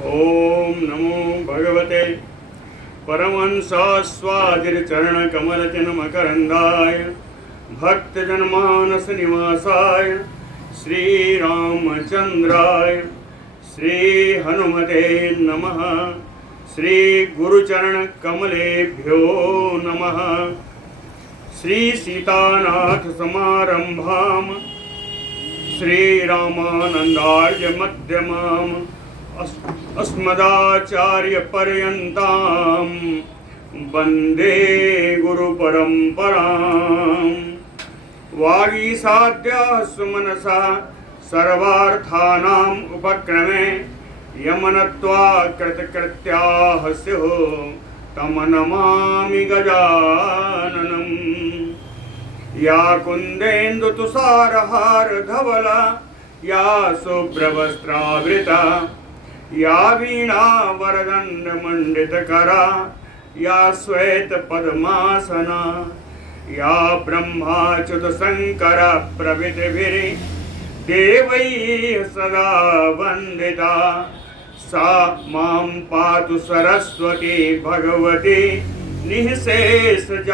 ओम नमो भगवते परमहंसास्वादिचरणकमलचिन्मकरन्दाय भक्तजनमानसनिवासाय श्रीरामचन्द्राय श्रीहनुमते नमः। श्रीगुरुचरणकमलेभ्यो नमः। श्रीसीतानाथसमारम्भां श्रीरामानन्दार्यमध्यमाम् अस्मदाचार्यपर्यन्तां वन्दे गुरुपरम्पराम्। वागीसाद्याः सुमनसा सर्वार्थानाम् उपक्रमे यमनत्वा कृतकृत्याः स्युः तं नमामि गजाननम्। या कुन्देन्दुतुषारहारधवला या शुभ्रवस्त्रावृता या वीणा वरदण्डमण्डितकरा या श्वेतपद्मासना या ब्रह्माच्युतशङ्कर प्रभृतिभिर्देवैः सदा वन्दिता सा मां पातु सरस्वती भगवती निःशेषजाड्यापहा।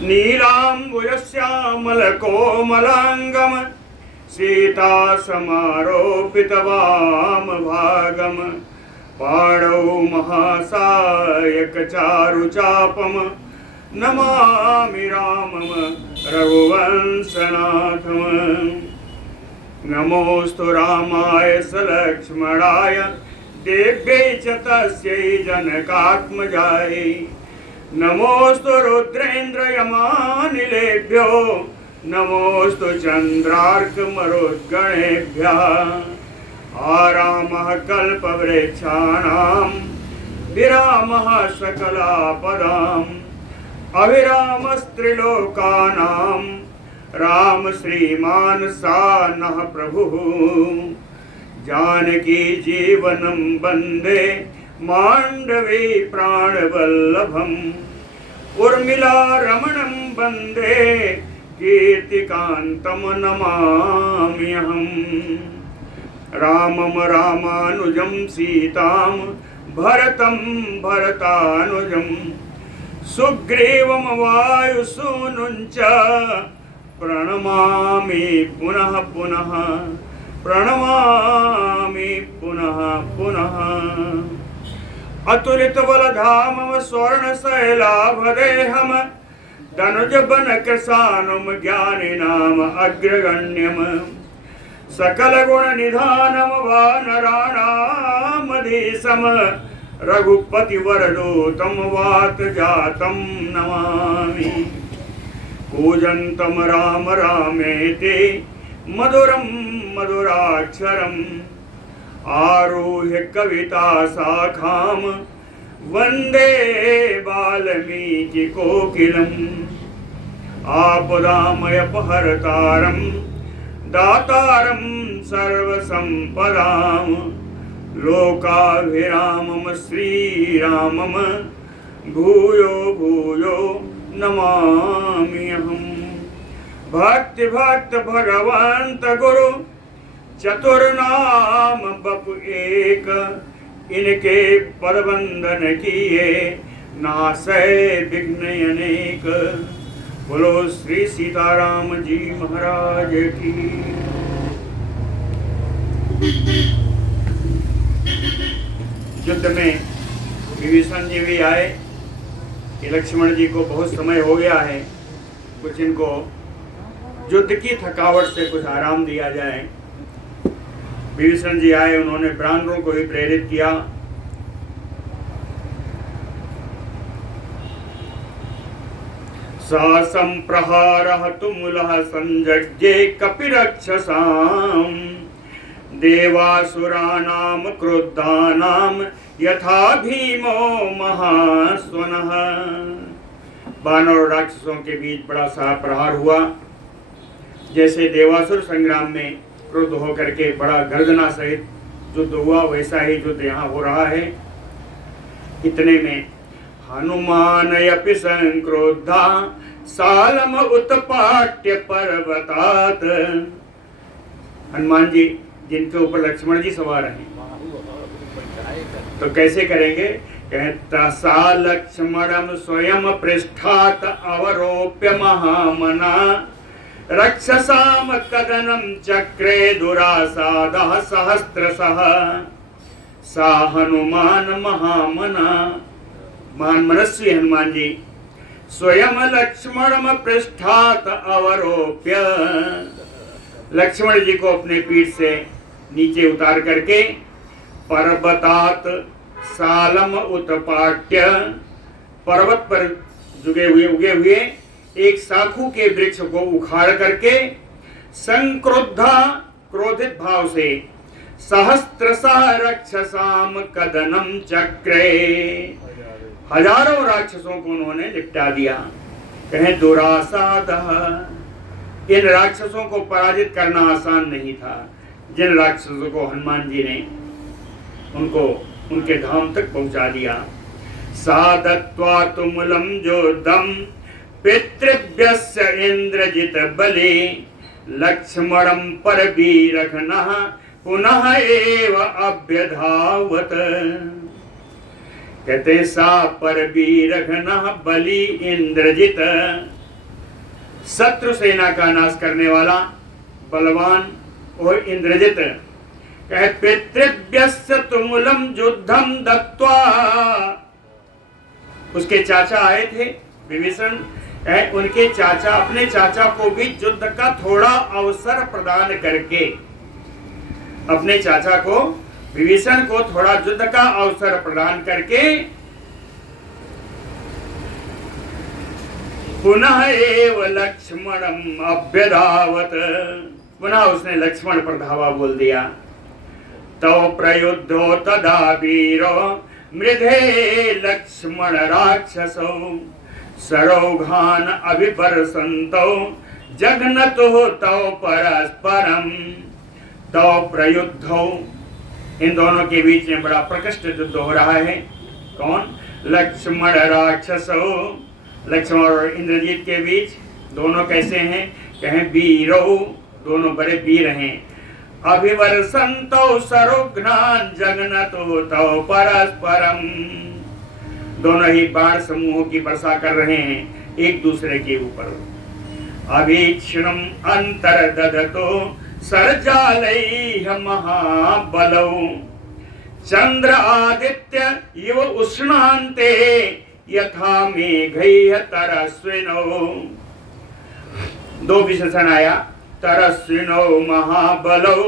नीलाम्बुजश्यामलकोमलाङ्गम् सीतासमारोपितवामभागम् पाणौ महासायकचारुचापम् नमामि रामं रघुवंशनाथम्। नमोऽस्तु रामाय सलक्ष्मणाय देव्यै च तस्यै जनकात्मजायै। नमोऽस्तु रुद्रेन्द्रयमानिलेभ्यो नमोऽस्तु चन्द्रार्कमरुद्गणेभ्यः। आरामः कल्पवृक्षाणां विरामः सकलापदाम् अविरामस्त्रिलोकानां राम श्रीमान् सानः प्रभुः। जानकी जीवनं वन्दे माण्डवी प्राणवल्लभम् उर्मिला रमणं वन्दे कीर्तिकान्तं नमाम्यहम्। रामं रामानुजं सीतां भरतं भरतानुजं सुग्रीवं वायुसूनुं च प्रणमामि पुनः पुनः प्रणमामि पुनः पुनः। अतुलितबलधामं स्वर्णशैलाभदेहं धनुजवनकृशानुं ज्ञानिनाम् अग्रगण्यम् सकलगुणनिधानं वानराणामधीशं रघुपतिवरदूतं वातजातं नमामि। कूजन्तं राम रामेति मधुरं मधुराक्षरम् आरुह्य कविताशाखां वन्दे वाल्मीकिकोकिलम्। आपदामयपहर्तारं दातारं सर्वसम्पदां लोकाभिरामं श्रीरामं भूयो भूयो नमाम्यहम्। भक्ति भक्त भगवंत गुरु चतुर्नाम बपु एक इनके पदवंदन किए नासै विघ्न अनेक। बोलो श्री सीताराम जी महाराज की। युद्ध में विभीषण जी भी आए कि लक्ष्मण जी को बहुत समय हो गया है, कुछ इनको युद्ध की थकावट से कुछ आराम दिया जाए। विभीषण जी आए, उन्होंने ब्राह्मणों को भी प्रेरित किया। सा संप्रहारः तुमुलः संजज्ञे कपिरक्षसाम् देवासुराणां क्रुद्धानां यथा भीमो महास्वनः। वानर और राक्षसों के बीच बड़ा सा प्रहार हुआ। जैसे देवासुर संग्राम में क्रुद्ध होकर के बड़ा गर्जना सहित युद्ध हुआ, वैसा ही युद्ध यहाँ हो रहा है। इतने में हनुमानयपि संक्रोधा सालम उत्पाट्य पर्वतात। हनुमान जी जिनके ऊपर लक्ष्मण जी सवार हैं। तो कैसे करेंगे? कहता सा लक्ष्मणम स्वयं पृष्ठात अवरोप्य महामना रक्षसाम कदनम चक्रे दुरासादः सहस्त्रशः सा हनुमान महामना। महान मनस्वी हनुमान जी स्वयं लक्ष्मणम पृष्ठात अवरोप्य, लक्ष्मण जी को अपने पीठ से नीचे उतार करके पर्वतात सालम उत्पाट्य, पर्वत पर उगे हुए एक साखू के वृक्ष को उखाड़ करके संक्रोधा क्रोधित भाव से सहस्त्रशः रक्षसाम कदनम चक्रे, हजारों राक्षसों को उन्होंने निपटा दिया। कहें दुरासादः, इन राक्षसों को पराजित करना आसान नहीं था। जिन राक्षसों को हनुमान जी ने उनको उनके धाम तक पहुंचा दिया। सादत्वा तुमुलम जोदम पितृभ्यस्य इंद्रजित बले लक्ष्मणं परवीरघ्नः पुनः एव अभ्यधावत। कहते सा परवीरघ्नः बलि इंद्रजित, शत्रु सेना का नाश करने वाला बलवान और इंद्रजित। कहे पितृभ्यस्य तुमुलम युद्धम दत्वा, उसके चाचा आए थे विभीषण, उनके चाचा, अपने चाचा को भी युद्ध का थोड़ा अवसर प्रदान करके, अपने चाचा को विभीषण को थोड़ा युद्ध का अवसर प्रदान करके पुनः एव लक्ष्मणम अभ्यधावत, पुनः उसने लक्ष्मण पर धावा बोल दिया। तो प्रयुद्धो तदा वीरो मृधे लक्ष्मण राक्षसो सरोघान अभिवर्षन्तो जघनतो तौ परस्परम। तो प्रयुद्धो, इन दोनों के बीच में बड़ा प्रकृष्ट युद्ध हो रहा है। कौन? लक्ष्मण राक्षसो, लक्ष्मण और इंद्रजीत के बीच। दोनों कैसे हैं? कहें वीरो, दोनों बड़े वीर हैं। अभिवर्षन्तो सरोघ्नान जघनतो तौ परस्परम, दोनों ही बाण समूहों की वर्षा कर रहे हैं एक दूसरे के ऊपर। अभीक्षणम अंतर्दधतो सरजालैः महाबलौ चंद्र आदित्य इव उष्णान्ते यथा मेघैः तरस्विनो। दो विशेषण आया, तरस्विनो महाबलौ,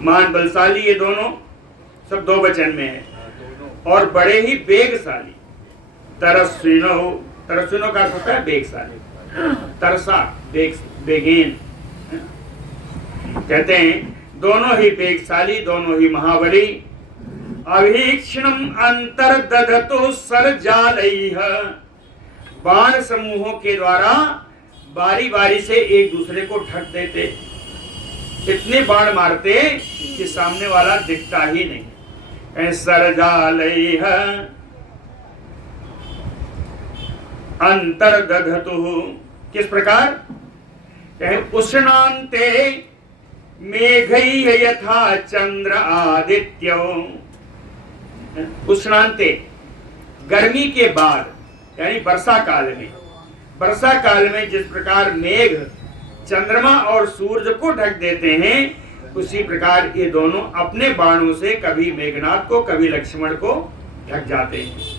महान बलशाली, ये दोनों सब दो वचन में है, और बड़े ही वेगशाली। तरस्विनो, तरस्विनो का अर्थ होता है वेगशाली, तरसा बेगेन। कहते हैं दोनों ही वेगशाली, दोनों ही महाबली। अभीक्षणम अंतर्दधतो सरजालैः, बाण समूहों के द्वारा बारी बारी से एक दूसरे को ढक देते, इतने बाण मारते कि सामने वाला दिखता ही नहीं। सरजालैः अंतर्दधतुः, किस प्रकार? उष्णान्ते मेघैः यथा चंद्र आदित्यो। उष्णान्ते, गर्मी के बाद, यानी वर्षा काल में, वर्षा काल में जिस प्रकार मेघ चंद्रमा और सूर्य को ढक देते हैं, उसी प्रकार ये दोनों अपने बाणों से कभी मेघनाथ को, कभी लक्ष्मण को ढक जाते हैं।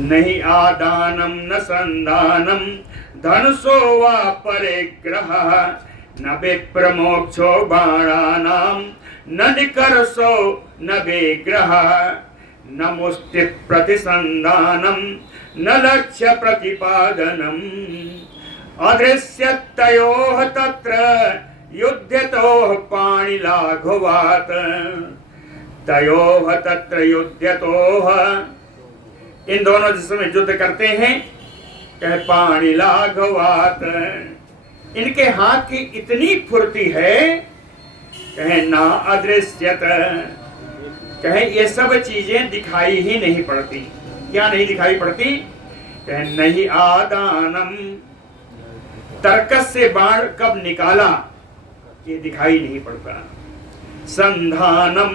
नहीं आदानम न संदानम धनुषो वा परिग्रहः न विप्रमोक्षो बाणानाम न निकर्षो न विग्रहः न मुष्टि प्रतिसंधानम न लक्ष्य प्रतिपादनम अदृश्यतयोः तत्र युध्यतोः पाणिलाघवात्। तयोः तत्र युध्यतोः, इन दोनों जिस समय युद्ध करते हैं, कहे पाणिलाघवात्, इनके हाथ की इतनी फुर्ती है, कहे ना अदृश्यत, कहे ये सब चीजें दिखाई ही नहीं पड़ती। क्या नहीं दिखाई पड़ती? कहे नहीं आदानम, तर्कस से बाण कब निकाला ये दिखाई नहीं पड़ता। संधानम,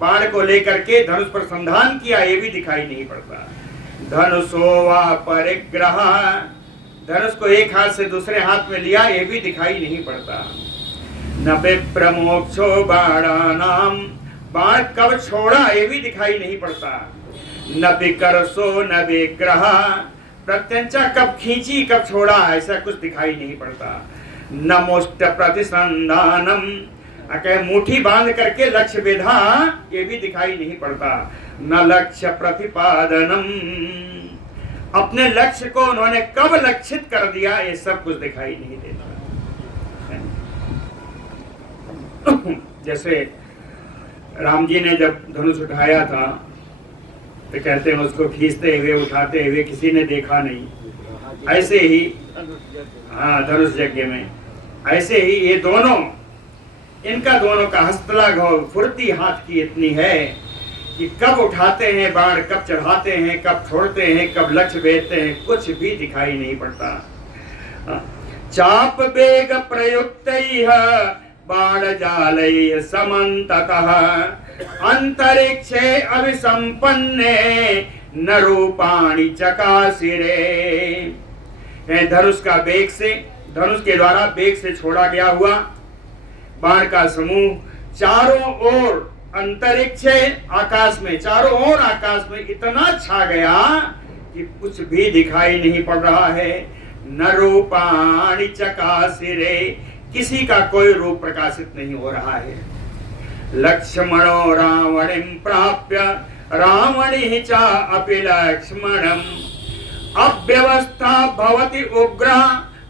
बाण को लेकर के धनुष पर संधान किया, ये भी दिखाई नहीं पड़ता। धनुषो वा परिग्रह, धनुष को एक हाथ से दूसरे हाथ में लिया, ये भी दिखाई नहीं पड़ता। न विप्रमोक्षो बाणानाम, बाण कब छोड़ा ये भी दिखाई नहीं पड़ता। न विकर्षो न विग्रह, प्रत्यंचा कब खींची कब छोड़ा ऐसा कुछ दिखाई नहीं पड़ता। न मुष्ट प्रतिसंधानम, मुट्ठी बांध करके लक्ष्य विधा, ये भी दिखाई नहीं पड़ता। न लक्ष्य प्रतिपादनम, अपने लक्ष्य को उन्होंने कब लक्षित कर दिया ये सब कुछ दिखाई नहीं देता। जैसे राम जी ने जब धनुष उठाया था तो कहते हैं उसको खींचते हुए उठाते हुए किसी ने देखा नहीं। ऐसे ही हाँ, धनुष यज्ञ में ऐसे ही ये दोनों, इनका दोनों का हस्तलाघव, फुर्ती हाथ की इतनी है कि कब उठाते हैं बाण, कब चढ़ाते हैं, कब छोड़ते हैं, कब लक्ष्य भेजते हैं, कुछ भी दिखाई नहीं पड़ता। चाप बेग प्रयुक्त बाण जालय समन्ततः अंतरिक्षे अभिसंपन्ने न रूपाणि चकासिरे। धनुष का बेग से, धनुष के द्वारा बेग से छोड़ा गया हुआ बाण का समूह चारों ओर अंतरिक्ष, आकाश में, चारों ओर आकाश में इतना छा गया कि कुछ भी दिखाई नहीं पड़ रहा है। न रूपाणि चकासिरे, किसी का कोई रूप प्रकाशित नहीं हो रहा है। लक्ष्मणो रावणिं प्राप्य रावणिः च अपि लक्ष्मणम् अव्यवस्था भवति उग्रा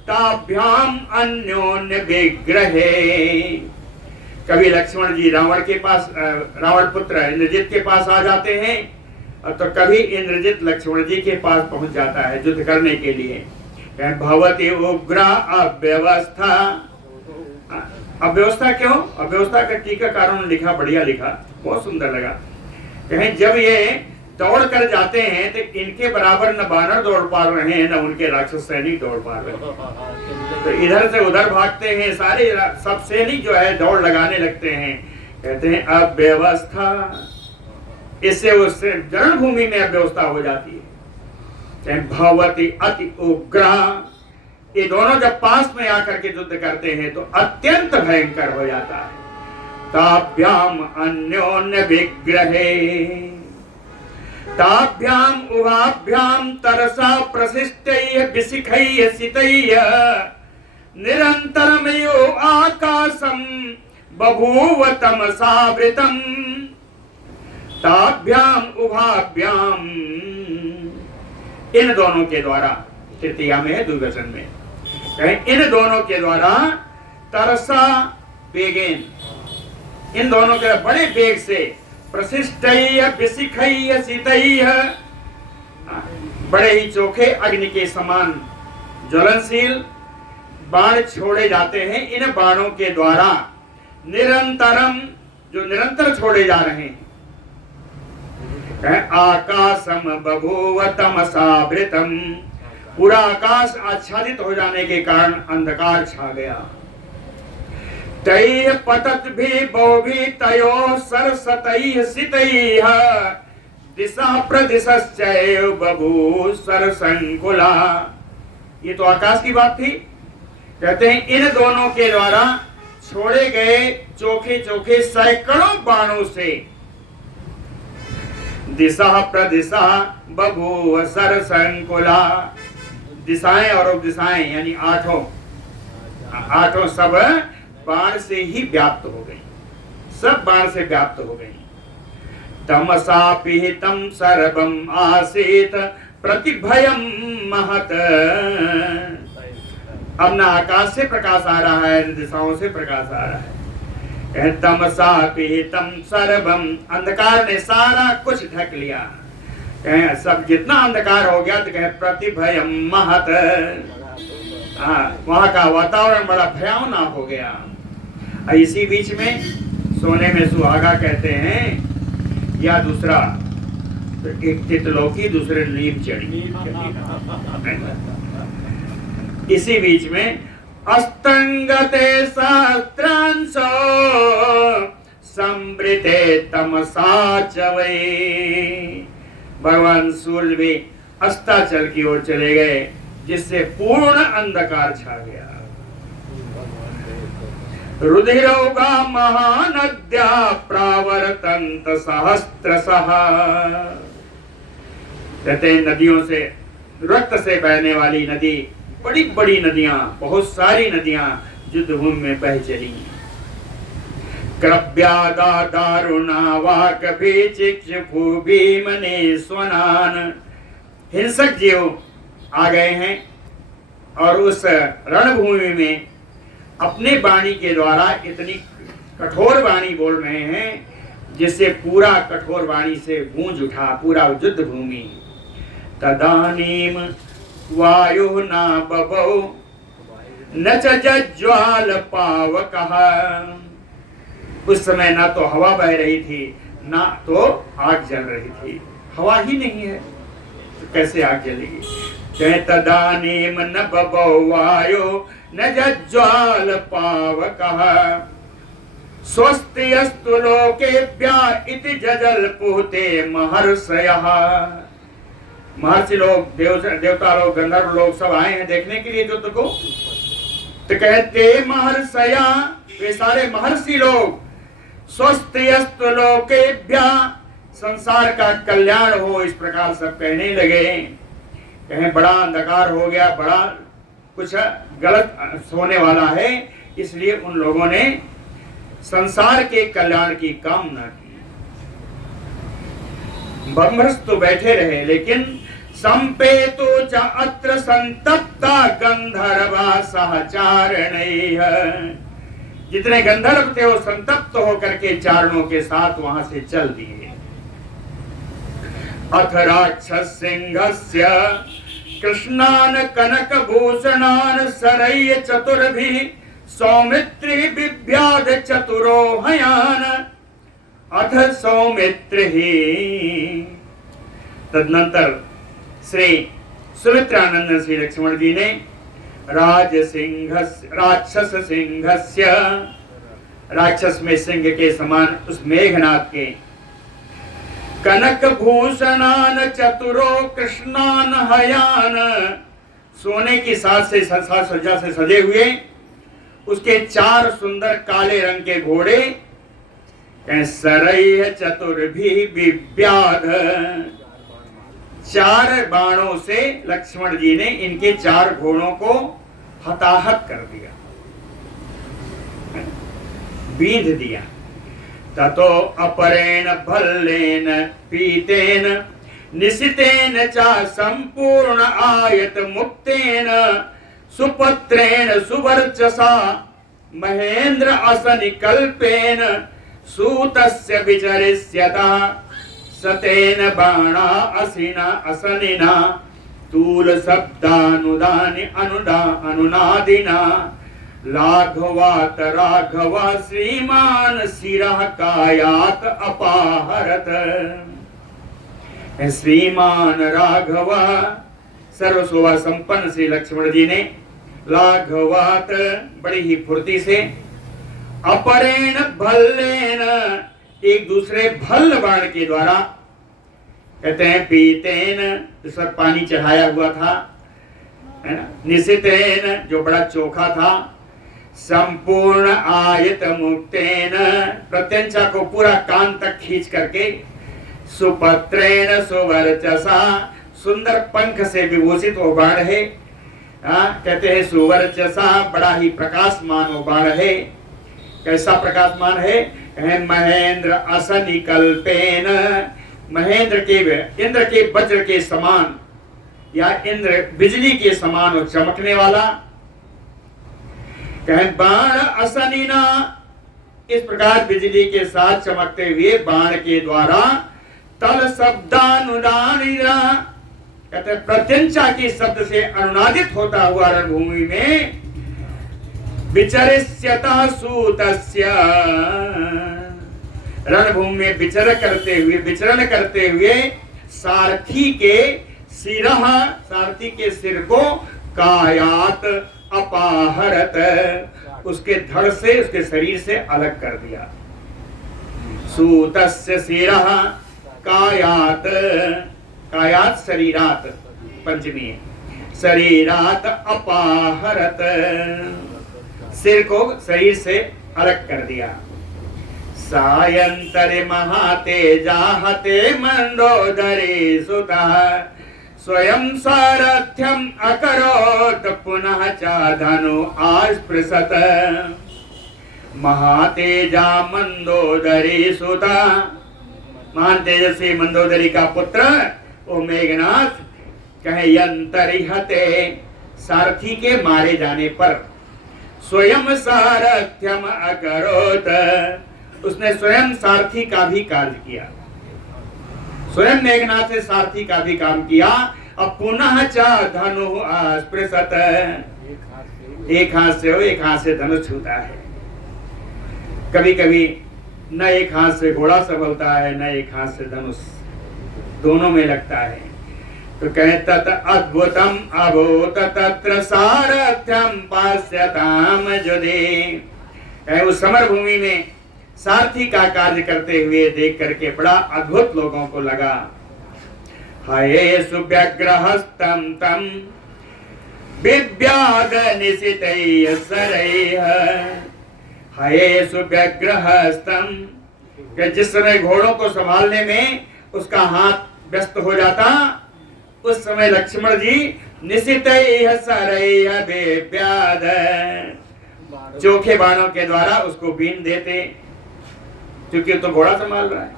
ताभ्याम अन्योन्य विग्रहे। कभी लक्ष्मण जी रावण के पास, रावण पुत्र इंद्रजित के पास आ जाते हैं, और तो कभी इंद्रजित लक्ष्मण जी के पास पहुंच जाता है युद्ध करने के लिए। भवति उग्रा अव्यवस्था, अव्यवस्था क्यों? अव्यवस्था का टीकाकारों ने लिखा, बढ़िया लिखा, बहुत सुंदर लगा। कहें जब ये दौड़ कर जाते हैं तो इनके बराबर न बानर दौड़ पा रहे हैं, न उनके राक्षस सैनिक दौड़ पा रहे हैं, तो इधर से उधर भागते हैं, सारे सब सैनिक जो है दौड़ लगाने लगते हैं। कहते हैं अव्यवस्था, इससे उससे रणभूमि में अव्यवस्था हो जाती है। भवति अति उग्रा, ये दोनों जब पास में आकर के युद्ध करते हैं तो अत्यंत भयंकर हो जाता है। ताभ्याम अन्योन्य विग्रहे ताभ्याम उभाभ्याम तरसा प्रशिष्टैः विशिखैः सितैः निरन्तरमयो आकाशं बभूव तमसावृतम्। ताभ्याम उभाभ्याम, इन दोनों के द्वारा, तृतीया में है, द्विवचन में, इन दोनों के द्वारा तरसा बेगेन, इन दोनों के बड़े बेग से प्रशिष्टैः विशिखैः सितैः, बड़े ही चोखे अग्नि के समान ज्वलनशील बाण छोड़े जाते हैं। इन बाणों के द्वारा निरंतरम, जो निरंतर छोड़े जा रहे हैं। आकाशम बभूव तमसावृतम, पूरा आकाश आच्छादित हो जाने के कारण अंधकार छा गया। तैः पतत भी बहुभी तयोः सरसतैः सितैः दिशा प्रदिशश्चैव बभूव सरसंकुला। ये तो आकाश की बात थी। कहते हैं इन दोनों के द्वारा छोड़े गए चोखे चोखे सैकड़ों बाणों से दिशा प्रदिशा बभूव सरसंकुला, दिशाएं और उपदिशाएं यानी आठों सब बाण से ही व्याप्त हो गई, सब बाण से व्याप्त हो गई। तमसा पिहितम सर्वम आसीत प्रतिभयम महत, अब न आकाश से प्रकाश आ रहा है न दिशाओं से प्रकाश आ रहा है। तमसा पिहितम सर्वम, अंधकार ने सारा कुछ ढक लिया। सब जितना अंधकार हो गया तो कहे प्रतिभयम महत, वहां का वातावरण बड़ा भयावना हो गया। इसी बीच में सोने में सुहागा कहते हैं, या दूसरा तो एक तितलोकी दूसरे नीम चढ़ी। इसी बीच में अस्तंगते सहस्रांशो संवृते तमसा च वै। भगवान सूर्य भी अस्ताचल की ओर चले गए, जिससे पूर्ण अंधकार छा गया। रुधिरौगा महानद्या प्रावर्तन्त सहस्त्रशः। कहते हैं नदियों से, रक्त से बहने वाली नदी, बड़ी बड़ी नदियां, बहुत सारी नदियां युद्ध भूमि में बह चली। क्रव्यादा दारुणा वाक भीचिक्षुभु भीमने स्वनान। हिंसक जीव आ गए हैं और उस रणभूमि में अपने वाणी के द्वारा इतनी कठोर वाणी बोल रहे हैं, जिससे पूरा कठोर वाणी से गूंज उठा पूरा युद्ध भूमि। तदानीम वायु न बबौ न च जज्वाल पावकः। उस समय ना तो हवा बह रही थी, ना तो आग जल रही थी। हवा ही नहीं है तो कैसे आग जलेगी। तदानीम न बबौ वायु न जज्वाल पावकः स्वस्तियस्तु लोकेभ्यः इति जजल पुहते महर्षयः। महर्षि लोग, देवता लोग, गंधर्व लोग सब आए हैं देखने के लिए युद्ध को। तो कहते महर्षया, वे सारे महर्षि लोग, स्वस्तियस्तु लोकेभ्यः, संसार का कल्याण हो, इस प्रकार सब कहने लगे। कहें बड़ा अंधकार हो गया, बड़ा कुछ गलत होने वाला है, इसलिए उन लोगों ने संसार के कल्याण की कामना की। ब्रह्मर्ष तो बैठे रहे, लेकिन संपेतो च अत्र संतप्ता गंधर्वा सहचारणैः। जितने गंधर्व थे वो संतप्त होकर के चारणों के साथ वहां से चल दिए। अथ राक्षस सिंहस्य कृष्णान कनक भूषणान सरय्य चतुर्भिः सौमित्री बिभ्याद चतुरो हयान। अथ सौमित्र ही। तदनंतर श्री सुमित्रानंद श्री लक्ष्मण जी ने राक्षस सिंहस्य, राक्षस में सिंह के समान उस मेघनाथ के, कनक भूषणान चतुरो कृष्णान हयान, सोने की साज से सज्जा से सजे हुए उसके 4 सुंदर काले रंग के घोड़े, सरय्य चतुर्भिः बिभ्याद, 4 बाणों से लक्ष्मण जी ने इनके 4 घोड़ों को हताहत कर दिया, बींध दिया। ततो अपरेण भल्लेन पीतेन निशितेन च संपूर्ण आयत मुक्तेन सुपत्रेण सुवर्चसा महेंद्र असनिकल्पेन सूतस्य विचरिष्यतः सतेन बाणा असिना असनिना तूल शब्दानुदानि अनुनादिना लाघवात राघवा श्रीमान शिरः कायात अपाहरत। श्रीमान राघवा सर्वशोभा संपन्न श्री लक्ष्मण जी ने लाघवात बड़ी ही फुर्ती से, अपरेण भल्लेन एक दूसरे भल्ल बाण के द्वारा, कहते हैं पीतेन जिस पर पानी चढ़ाया हुआ था, है ना, निशितेन जो बड़ा चोखा था, संपूर्ण आयत मुक्तेन प्रत्यंचा को पूरा कान तक खींच करके, सुपत्रेण सुवर्चसा सुंदर पंख से विभूषित वो बाण है। कहते हैं सुवर्चसा बड़ा ही प्रकाशमान वो बाण है। कैसा प्रकाशमान है? महेंद्र असनिकल्पेन, महेंद्र के इंद्र के वज्र के समान या इंद्र बिजली के समान वो चमकने वाला। कहें बाण असनिना, इस प्रकार बिजली के साथ चमकते हुए बाण के द्वारा तल शब्दानुदानिना, कहते प्रत्यंचा के शब्द से अनुनादित होता हुआ रणभूमि में विचरिष्यतः सूतस्य, रणभूमि में विचरण करते हुए सारथी के सिरः, सारथी के सिर को कायात अपाहरत, उसके धड़ से, उसके शरीर से अलग कर दिया। सूतस्य शिरः कायात, कायात शरीरात पंचमी है, शरीरात अपाहरत, सिर को शरीर से अलग कर दिया। सायंतरे महातेजा हते मंदोदरी सुतः स्वयं सारथ्यम अकरोत पुनः च धनु आस्पृशत। महातेजा मंदोदरी सुता, महान तेजस्वी मंदोदरी का पुत्र ओ मेघनाथ, कहे यंतरि हते, सारथी के मारे जाने पर, स्वयं सारथ्यम अकरोत, उसने स्वयं सारथी का भी कार्य किया, स्वयं मेघनाथ ने सारथी का भी काम किया। अब पुनः च धनु आस्पृशत, एक हाथ से हो, एक हाथ से धनुष छूता है। कभी कभी न एक हाथ से घोड़ा संभलता है, न एक हाथ से धनुष, दोनों में लगता है। तो कहे तत अद्भुतम अभूत तत्र सारथ्यम पास्यताम जुदे, उस समर भूमि में सारथी का कार्य करते हुए देख करके बड़ा अद्भुत लोगों को लगा। हये सुव्यग्रहस्तम तम बिभ्याद निशितैः सरैः, हये सुव्यग्रहस्तम, जिस समय घोड़ों को संभालने में उसका हाथ व्यस्त हो जाता, उस समय लक्ष्मण जी निशितैः सरैः बिभ्याद, चोखे बाणों के द्वारा उसको बीन देते, क्योंकि तो घोड़ा संभाल रहा है।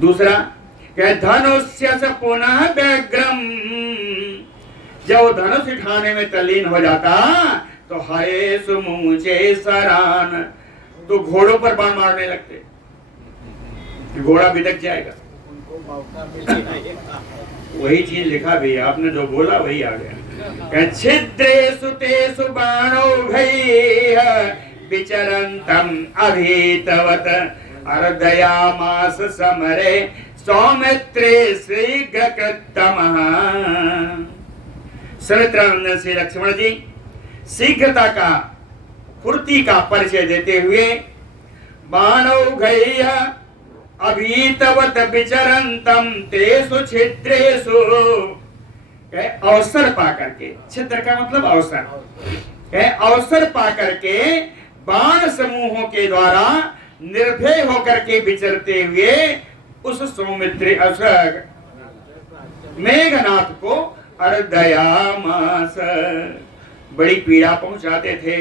दूसरा क्या, धनुष्य से पुनः व्यग्रम, जब धनुष उठाने में तल्लीन हो जाता तो हये सुमुचे सरान, तो घोड़ों पर बाण मारने लगते, घोड़ा बिदक जाएगा। वही चीज लिखा भी, आपने जो बोला वही आ गया। छिद्रेषु तेषु बाणौघैः विचरन्तम् अभीतवत् अर्दयामास समरे सौमित्रे शीघ्रकृतमः। सुमित्रानंद श्री लक्ष्मण जी शीघ्रता का, फुर्ती का परिचय देते हुए बाणौघैः अभीतवत् विचरन्तम् तेषु छिद्रेषु, अवसर पा करके, छिद्र का मतलब अवसर, अवसर पा करके बाण समूहों के द्वारा निर्भय होकर के विचरते हुए उस सौमित्र असर मेघनाथ को अर्दयामास, बड़ी पीड़ा पहुंचाते थे।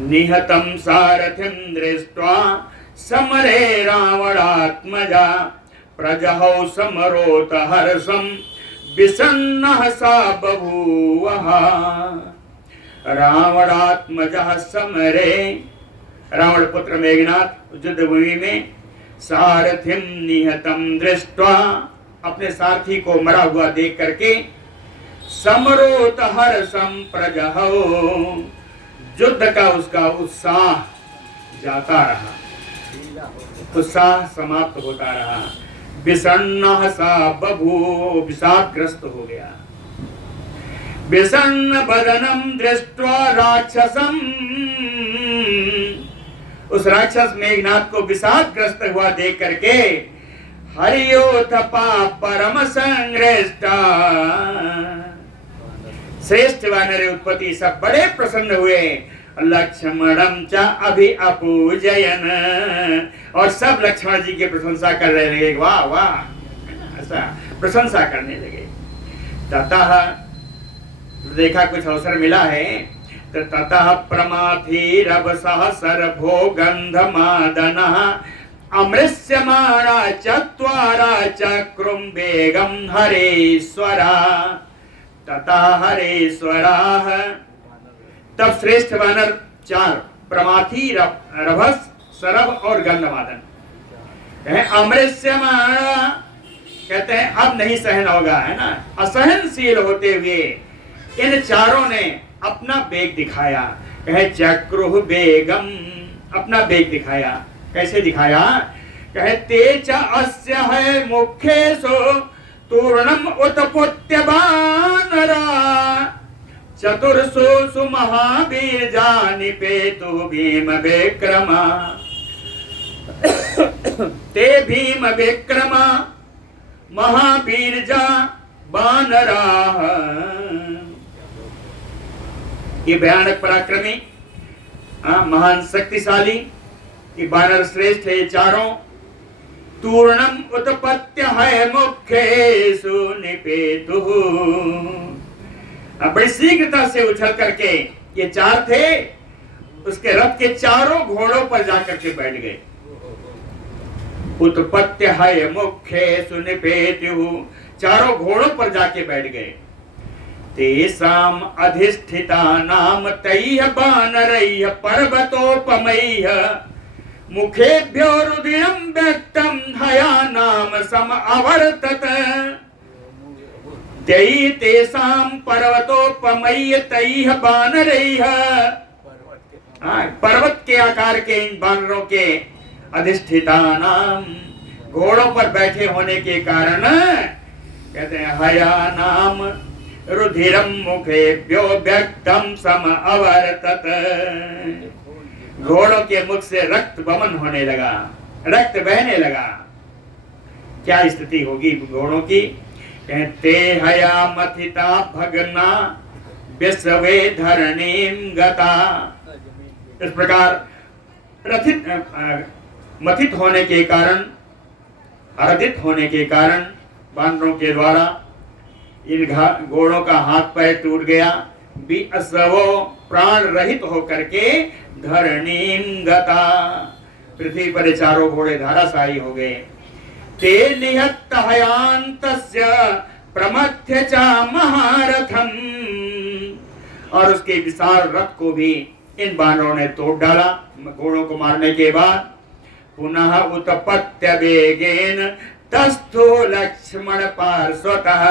निहतम सारथिम दृष्ट्वा समरे रावणात्मजा प्रजहौ समरोत हर्षम विसन्नः सा बभूवः। रावणात्मजः समरे, रावण पुत्र मेघनाथ युद्ध भूमि में सारथिम निहतम दृष्ट्वा, अपने सारथी को मरा हुआ देख करके समरोत हर्षम प्रजहौ, युद्ध का उसका उत्साह जाता रहा, उत्साह समाप्त होता रहा। विषण्णः सा बभूव, विषादग्रस्त हो गया। विषण्ण बदनम दृष्ट्वा राक्षसम, उस राक्षस मेघनाथ को विषादग्रस्त हुआ देख करके हरियोथ परम संग्रष्टा, श्रेष्ठ वानर उत्पत्ति सब बड़े प्रसन्न हुए। लक्ष्मणम च अभि अपूजयन, और सब लक्ष्मण जी की प्रशंसा कर रहे लगे, वाह वाह, ऐसा प्रशंसा करने लगे। ततः देखा कुछ अवसर मिला है, तो ततः प्रमाथीरव सहस्रभो गंधमादनः अमृष्यमाणा चत्वारा चक्रुं वेगं हरेश्वरा। ततः हरेश्वराः, तब श्रेष्ठ वानर चार, प्रमाथी, रभस, सरभ और गंधमादन, अमृष्यमाणा कहते हैं अब नहीं सहन होगा, है ना, असहनशील होते हुए इन चारों ने अपना वेग दिखाया। कहे चक्रुः वेगम, अपना वेग दिखाया। कैसे दिखाया? कहे तेज अस्य है मुखेषु तूर्णम उत्पुत्य वानरा चतुर्षु महावीर जानिपेतु भीम विक्रमा ते भीम विक्रमा महावीर जा बानरा। ये भयानक पराक्रमी महान शक्तिशाली ये वानर श्रेष्ठ है चारों। तूर्णम उत्पत्य है मुख्येषु निपेतु। बड़ी शीघ्रता से उछल करके ये चार थे उसके रथ के चारों घोड़ों पर जाकर के बैठ गए। उत्पत्य है मुख्येषु निपेतु, चारों घोड़ों पर जाके बैठ गए। तेषाम अधिष्ठिता नाम तैह बानरैः पर्वतोपमैः मुखेभ्यो रुधिरं व्यक्तं हया नाम सम अवर्तत। तैः तेषां पर्वतोपमैः तैह बानरैः, पर्वत के आकार के इन बानरों के अधिष्ठिता नाम, घोड़ों पर बैठे होने के कारण कहते हैं हया नाम रुधिरम मुखेभ्यो व्यक्तम सम अवर्तत। घोड़ों के मुख से रक्त बमन होने लगा, रक्त बहने लगा। क्या स्थिति होगी घोड़ों की? कहते हया मथिता भगना विश्वे धरणीम गता। इस प्रकार मथित होने के कारण, अर्धित होने के कारण बानरों के द्वारा इन घोड़ों का हाथ पैर टूट गया। असवो प्राण रहित होकर के धरणीम गता, पृथ्वी पर चारों घोड़े धाराशायी हो गए। ते निहत हयांतस्य प्रमथ्य च महारथम, और उसके विशाल रथ को भी इन बानरों ने तोड़ डाला घोड़ों को मारने के बाद। पुनः उत्पत्य वेगेन तस्थो लक्ष्मण पार्श्वतः,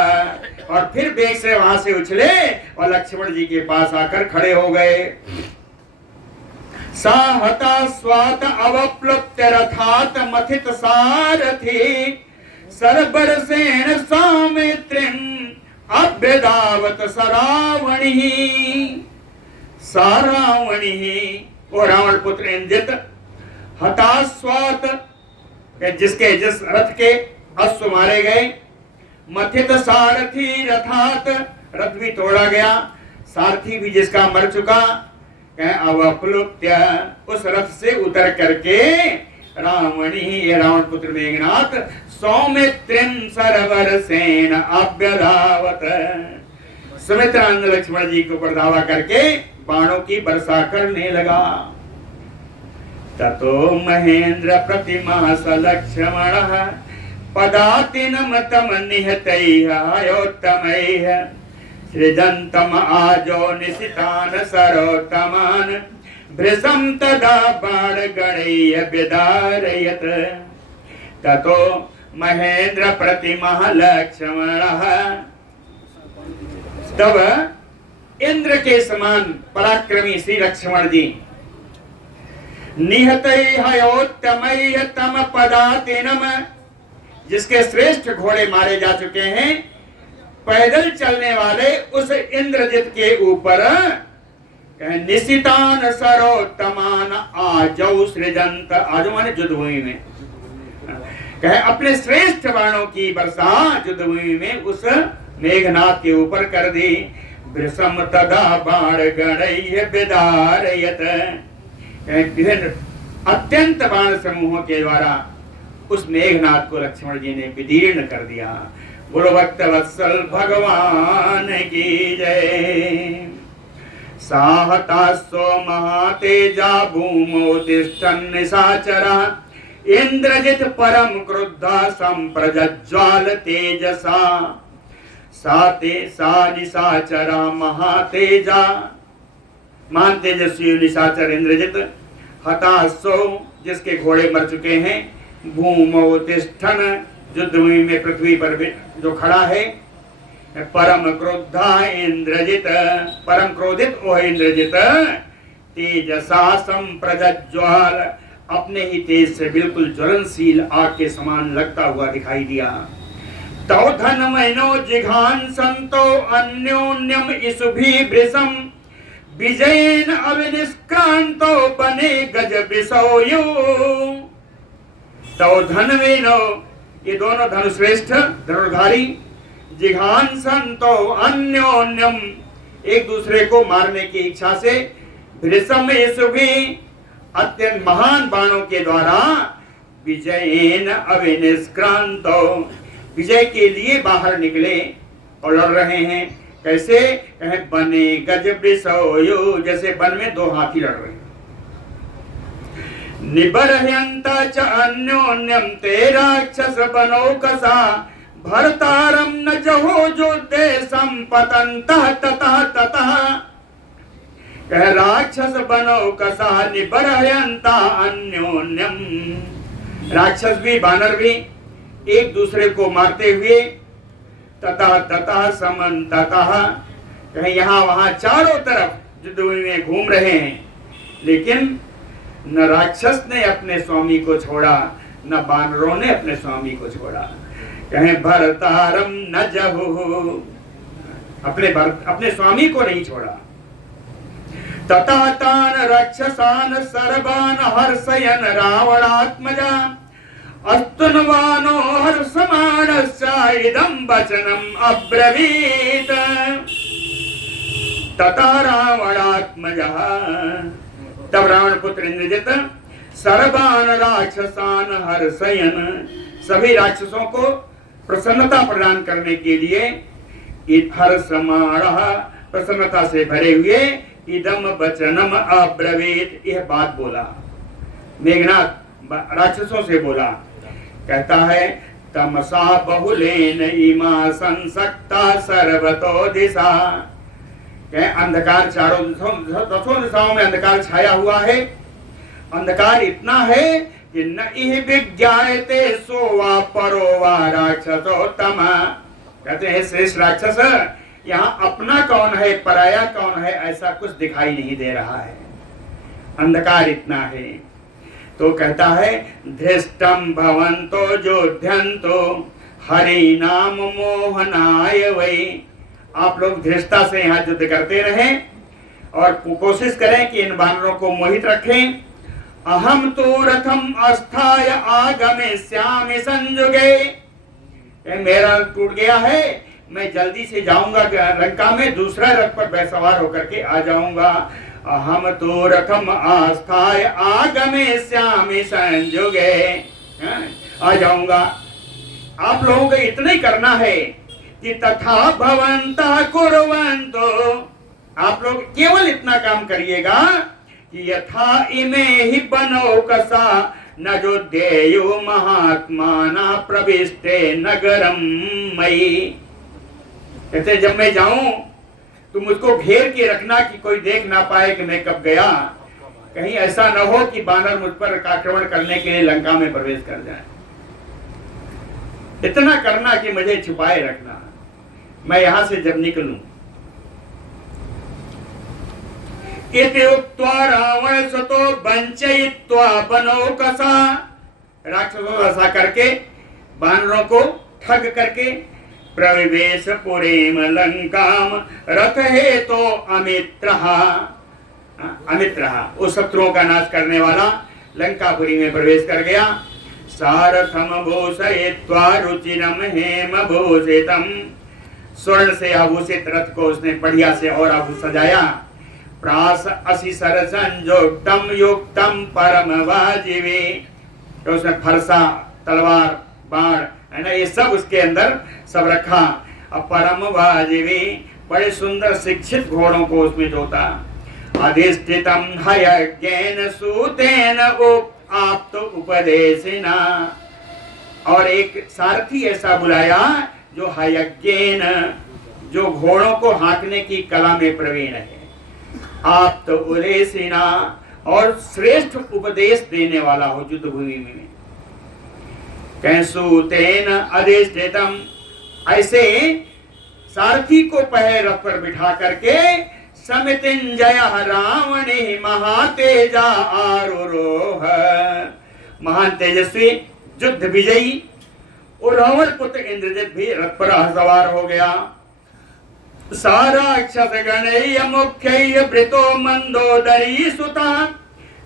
और फिर वेग से वहां से उछले और लक्ष्मण जी के पास आकर खड़े हो गए। साहता स्वात अवप्लुप्त रथात मथित सारथी सरबरसेन सौमित्रिम अभ्यदावत सरावणि। सारावणि वो रावण पुत्र इंद्रित, हतास्वात जिसके जिस रथ के अश्व मारे गए, मथित सारथी रथात रथ भी तोड़ा गया, सारथी भी जिसका मर चुका। अवप्लुप्त्य उस रथ से उतर करके रावणी ये रावण पुत्र मेघनाथ सौमित्रिम सरवरसेन अभ्यधावत, सुमित्रानंद लक्ष्मण जी के ऊपर धावा करके बाणों की वर्षा करने लगा। ततो महेंद्र प्रतिमा स लक्ष्मणः पदातिनम तम निहतैः अयोत्तमैः सृजन्तम आजो निशितान सरोत्तमान भृशं तदा बाणगणैः विदारयत्। ततो महेंद्र प्रतिमा लक्ष्मणः, तब इंद्र के समान पराक्रमी श्री लक्ष्मण जी निहतैः तम पदातिनम, जिसके श्रेष्ठ घोड़े मारे जा चुके हैं, पैदल चलने वाले उस इंद्रजित के ऊपर निशितान सरोत्तमान आजौ सृजंत, आजो माने युद्धभूमि में, कहे अपने श्रेष्ठ बाणों की वर्षा युद्धभूमि में उस मेघनाथ के ऊपर कर दी। वृषम तदा बाण गणैः विदारयत, अत्यंत बाण समूहों के द्वारा उस मेघनाथ को लक्ष्मण जी ने विदीर्ण कर दिया। बोलो भक्त वत्सल भगवान की जय। साहतास्सो महातेजा भूमौ तिष्ठन् निशाचरः इंद्रजित परम क्रुद्धा संप्रज्ज्वाल तेजसा। सा निशाचरा महातेजा, महान तेजस्वी निशाचर इंद्रजित, हतास्सो जिसके घोड़े मर चुके हैं, भूमौ तिष्ठन् युद्धभूमि में पृथ्वी पर जो खड़ा है, परम क्रोधा इंद्रजित, परम क्रोधित वो है इंद्रजित, तेजसा संप्रज्ज्वाल, अपने ही तेज से बिल्कुल ज्वलनशील आग के समान लगता हुआ दिखाई दिया। तौ धनमैनो जिघान संतो अन्योन्यम इसुभी वृषम विजयन अविनिष्क्रांतो बने गज विषयो। तौ धनमेनो, ये दोनों धनुश्रेष्ठ धनुर्धारी, जिघान संतो अन्योन्यम, एक दूसरे को मारने की इच्छा से, वृषम इसुभी, अत्यंत महान बाणों के द्वारा, विजयन अविनिष्क्रांतो, विजय के लिए बाहर निकले और लड़ रहे हैं। कैसे? कहे बने गज वृषयो, जैसे वन में दो हाथी लड़ रहे हैं। निबर्हयंत च अन्योन्यम ते राक्षस बनो कसा भरतारम न जहो जोधे संपतंतः ततः ततः। कह राक्षस बनो कसा निबर्हयंता अन्योन्यम, राक्षस भी बानर भी एक दूसरे को मारते हुए, ततः ततः समन्ततः, कहीं यहाँ वहां चारों तरफ युद्धभूमि में घूम रहे हैं, लेकिन न राक्षस ने अपने स्वामी को छोड़ा, न बानरों ने अपने स्वामी को छोड़ा। कहें भरतारम न जहु, अपने स्वामी को नहीं छोड़ा। ततः तान राक्षसान सर्वान हर्षयन रावणात्मजा अस्तुन्वानो हर्षमाणस्य इदं वचनम् अब्रवीत। ततः रावणात्मजः, तब रावण पुत्र इंद्रजित सर्वान राक्षसान हर्षयन, सभी राक्षसों को प्रसन्नता प्रदान करने के लिए, हर्षमाणः, प्रसन्नता से भरे हुए, इदम वचनम अब्रवीत, यह बात बोला। मेघनाथ राक्षसों से बोला, कहता है तमसा बहुलेन इमा संसक्ता सर्वतो दिशा। अंधकार चारों दसों दिशाओं में अंधकार छाया हुआ है। अंधकार इतना है कि न इह विज्ञायते सोवा परो वा राक्षसोत्तम। कहते हैं श्रेष्ठ राक्षस, यहाँ अपना कौन है पराया कौन है ऐसा कुछ दिखाई नहीं दे रहा है, अंधकार इतना है। तो कहता है धृष्टम भवंतो जोध्यंतो हरि नाम मोहनाय वै। आप लोग धृष्टता से यहाँ युद्ध करते रहें और कोशिश करें कि इन बानरों को मोहित रखें। अहम तो रथम अस्थाय आगमिष्यामि संयुगे, मेरा टूट गया है, मैं जल्दी से जाऊंगा लंका में, दूसरा रथ पर सवार होकर के आ जाऊंगा। अहम तो रथम आस्थाय आगमिष्यामि संयुगे, आ जाऊंगा। आप लोगों को इतना ही करना है कि तथा भवन्तः कुर्वन्तु, आप लोग केवल इतना काम करिएगा कि यथा इमे हि बनो कसा न जो देयो महात्माना प्रविष्टे नगरम मयि। कहते जब मैं जाऊं तुम मुझको घेर के रखना कि कोई देख ना पाए कि मैं कब गया, कहीं ऐसा न हो कि बानर मुझ पर आक्रमण करने के लिए लंका में प्रवेश कर जाए। इतना करना कि मुझे छुपाए रखना, मैं यहां से जब निकलूं। इति उक्त्वा रावण सतो वंचयित्वा बनो कसा, राक्षसों ऐसा करके बानरों को ठग करके प्रविवेश पुरीम लंकाम रथ हे तो अमित्रहा, अमित्रहा उस शत्रुओं का नाश करने वाला लंकापुरी में प्रवेश कर गया। सारथम भूषयित्वा रुचिरम हेम भूषितम, स्वर्ण से आभूषित रथ को उसने बढ़िया से और सजाया। प्रास असि सरसंयुक्तम युक्तम परम वाजिवे, तो उसने फरसा तलवार बाण है ना, ये सब उसके अंदर सब रखा। अब परम वाजिवे, बड़े सुंदर शिक्षित घोड़ों को उसमें जोता। अधिष्ठितम हयज्ञेन सूतेन आप्त उपदेशिना, और एक सारथी ऐसा बुलाया जो हयज्ञेन, जो घोड़ों को हाँकने की कला में प्रवीण है। आप्त उपदेशिना, और श्रेष्ठ उपदेश देने वाला हो युद्ध भूमि में। सूतेन अधिष्ठितम, ऐसे सारथी को पहले रथ पर बिठा करके समितिंजय रावणे महातेजा आरुरोह, महान तेजस्वी युद्ध विजयी और रावण पुत्र इंद्रजित भी रथ पर सवार हो गया। साराक्षस गणेय मुख्य वृतो मंदोदरी सुता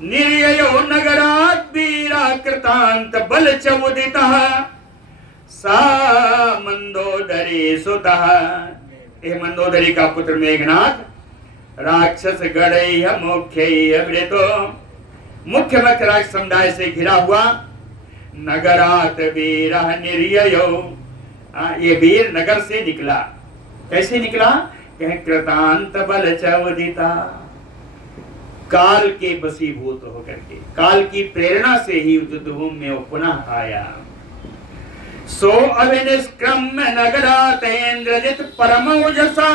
निर्ययो नगरात् वीरा कृतांत बल चमुदितः सा मंदोदरी सुतः। ये मंदोदरी का पुत्र मेघनाथ राक्षस गणेय मुख्य वृतो मुख्य राक्षस समुदाय से घिरा हुआ नगरात वीर निर्ययो। ये वीर नगर से निकला। कैसे निकला? कह कृतांत बल चवदिता, काल के वशीभूत होकर के, काल की प्रेरणा से ही युद्धभूमि में वो पुनः आया। सो अभिनिष्क्रम्य नगरात इंद्रजित परमोजसा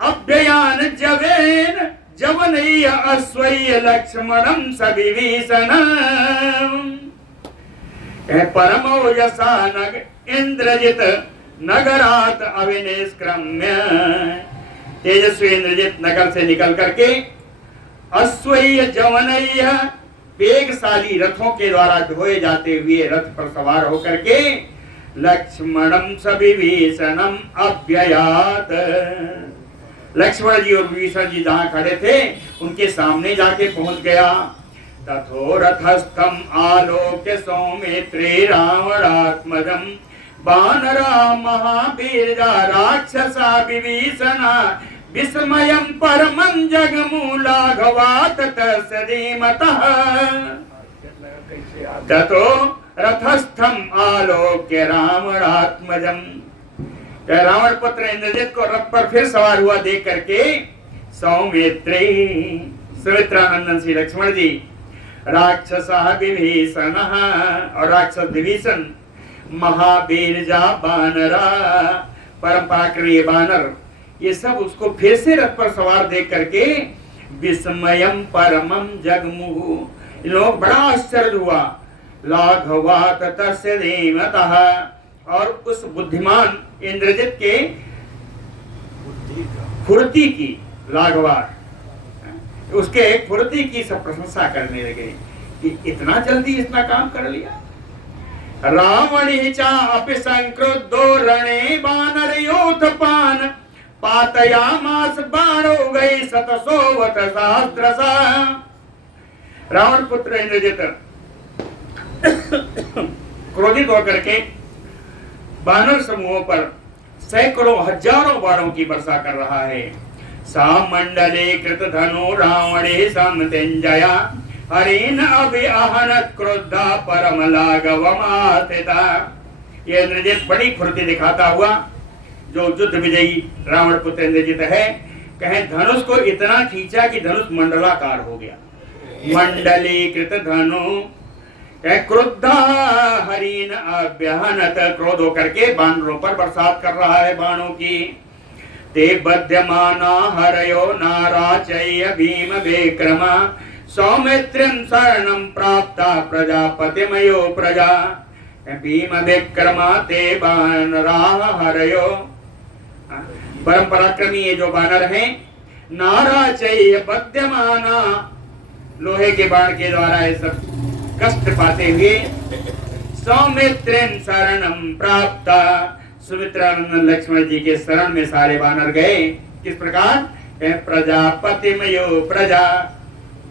अभ्ययान जवेन जवनय्य अश्वय्य लक्ष्मणं सविभीषणम्। परमोजसा नग इंद्रजित नगरात अभिनिष्क्रम्य, तेजस्वी इंद्रजित नगर से निकल करके अश्वय्य जवनय्य वेगशाली रथों के द्वारा ढोए जाते हुए रथ पर सवार होकर के लक्ष्मणं सविभीषणम् अभ्ययात। लक्ष्मण जी और विभीषण जी जहां खड़े थे उनके सामने जाके पहुंच गया। तथो रथस्थम आलोक्य सौमित्रे रावणात्मजं वानरा महावीरा राक्षसा विभीषणा विस्मयं परमं जगमु लाघवात तस्य धीमतः। ततो रथस्थम आलोक्य रावणात्मजं, रावण पुत्र इंद्रजित को रथ पर फिर सवार हुआ देख करके सौमित्रे सुमित्रानंदन श्री लक्ष्मण जी राक्षसा विभीषण और राक्षस विभीषण महावीर जा बानरा परम पराक्रमी बानर, ये सब उसको फिर से रथ पर सवार देख करके विस्मयम परमम जगमुहु, इन लोग बड़ा आश्चर्य हुआ। लाघवात तस्य धीमतः, और उस बुद्धिमान इंद्रजित के फुर्ती की, लाघवात उसके फुर्ती की सब प्रशंसा करने लगे कि इतना जल्दी इतना काम कर लिया। रावण ही चा अपि संक्रुद्धो रणे बानर योथपान पातयामास बाणो गई शतसोवत सहस्रसा। रावण पुत्र इंद्रजित क्रोधित होकर के बानर समूहों पर सैकड़ों हजारों बाणों की वर्षा कर रहा है। सामंडले कृत धनु रावणे समतिंजया हरिन अभिअहनत क्रोधा परम लाघवमास्थिता। ये इंद्रजित बड़ी फुर्ती दिखाता हुआ जो युद्ध विजयी रावण पुत्र इंद्रजित है, कहे धनुष को इतना खींचा कि धनुष मंडलाकार हो गया। मंडली कृत धनु क्रोधा हरिन अभ्यहनत, क्रोध होकर के बानरों पर बरसात कर रहा है बाणों की। ते बध्यमाना हरयो नाराचय्य भीम विक्रमा सौमित्रं शरणं प्राप्ता प्रजापतिमयो प्रजा। भीम विक्रमा ते बानरा हरयो, परम पराक्रमी ये जो बानर हैं, नाराचय्य बध्यमाना, लोहे के बाण के द्वारा ये सब कष्ट पाते हुए सौमित्रं शरणं प्राप्ता, सुमित्रानंदन लक्ष्मण जी के शरण में सारे बानर गए। किस प्रकार? प्रजापतिमयो प्रजा,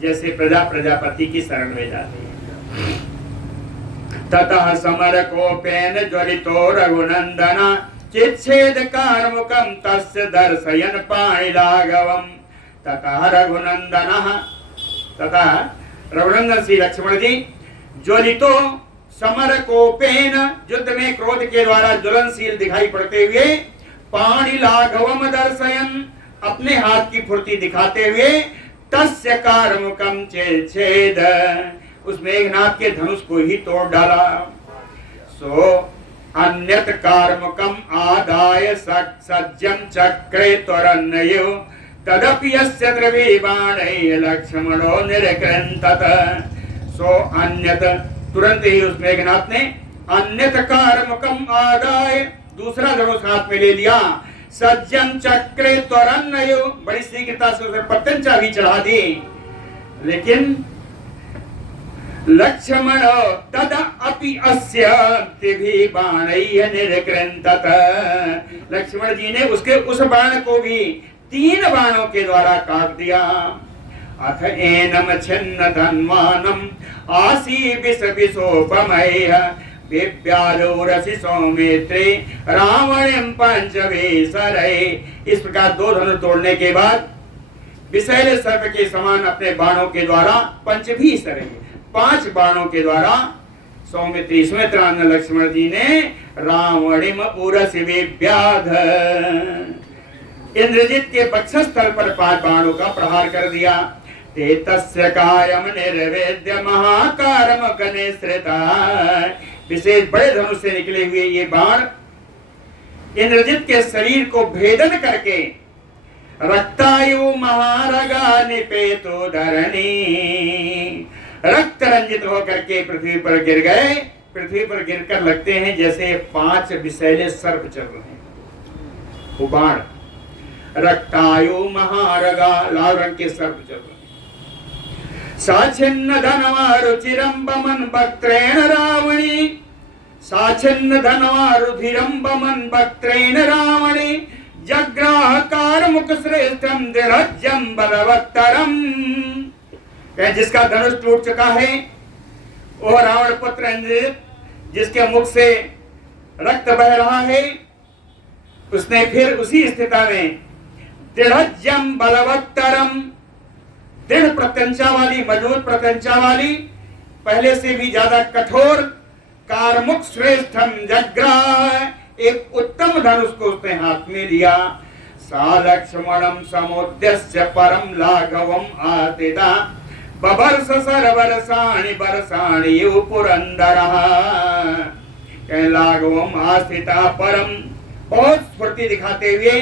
जैसे प्रजा प्रजापति की शरण में जाती है। ततः समर कोपेन ज्वलितो रघुनंदना चिच्छेद कार्मुकं तस्य दर्शयन् पाणिलाघवम्। ततः रघुनंदन श्री लक्ष्मण जी ज्वलितो समर कोपेन, युद्ध में क्रोध के द्वारा ज्वलनशील दिखाई पड़ते हुए, पाणिलाघवम दर्शयन्, अपने हाथ की फुर्ती दिखाते हुए, तस्य कार्मुकं चिच्छेद, उस मेघनाथ के धनुष को ही तोड़ डाला। सो अन्यत कार्मुकम आदाय सज्जम चक्रे त्वरन्नयो तदपि यस्य द्रवे बाणैः लक्ष्मणो निरकृन्तत। सो अन्यत, तुरंत ही उस मेघनाथ ने अन्यत कार्मुकम आदाय, दूसरा धनुष हाथ में ले लिया। सज्जम चक्रे त्वरन्नयो, बड़ी शीघ्रता से उसे पतंचा भी चढ़ा दी। लेकिन लक्ष्मण तदा अपि अस्य त्रिभिः बाणैः निर्कृन्तत। लक्ष्मण जी ने उसके उस बाण को भी 3 बाणों के द्वारा काट दिया। अथ एनम छिन्न धन्वानम आसी विष विशोपमय विव्याधो रसि सौमित्रे रावणं पंचवेसरे। इस प्रकार 2 धनुष तोड़ने के बाद विषैले सर्प के समान अपने बाणों के द्वारा पंचभीसरे 5 बाणों के द्वारा सौमित्री सुमित्रान लक्ष्मण जी ने रावणिम उरसि विव्याध इंद्रजित के वक्षस्थल पर 5 बाणों का प्रहार कर दिया। ते तस्य कायम निर्वेद्य महाकारम कनिश्रिता। विशेष बड़े धनुष से निकले हुए ये बाण इंद्रजित के शरीर को भेदन करके रक्तायु महारगा निपेतो धरणी रक्त रंजित होकर के पृथ्वी पर गिर गए। पृथ्वी पर गिरकर लगते हैं जैसे 5 विषैले सर्प चल रहे हैं। वो बाण रक्तायु महारगा लाल रंग के सर्प चल रहे हैं। साछिन्न धनवा रुचिरंबमन वक्त्रेण रावणी साछिन्न धनवा रुधिरंबमन वक्त्रेण रावणी जग्राहकार मुख श्रेष्ठम दिरज्यम बलवत्तरम। जिसका धनुष टूट चुका है वो रावण पुत्र इंद्रजित जिसके मुख से रक्त बह रहा है उसने फिर उसी स्थिति में दिरज्यम बलवत्तरम दृढ़ प्रत्यंचा वाली मजबूत प्रत्यंचा वाली पहले से भी ज्यादा कठोर कारमुख श्रेष्ठम जग्राह एक उत्तम धनुष को उसने हाथ में लिया। सा लक्ष्मणम समुद्यस्य परम लाघवम आतिता बबर्ष सरबरसाणि बरसाणि यु पुरंदरः। लाघवम आस्थिता परम बहुत स्फूर्ति दिखाते हुए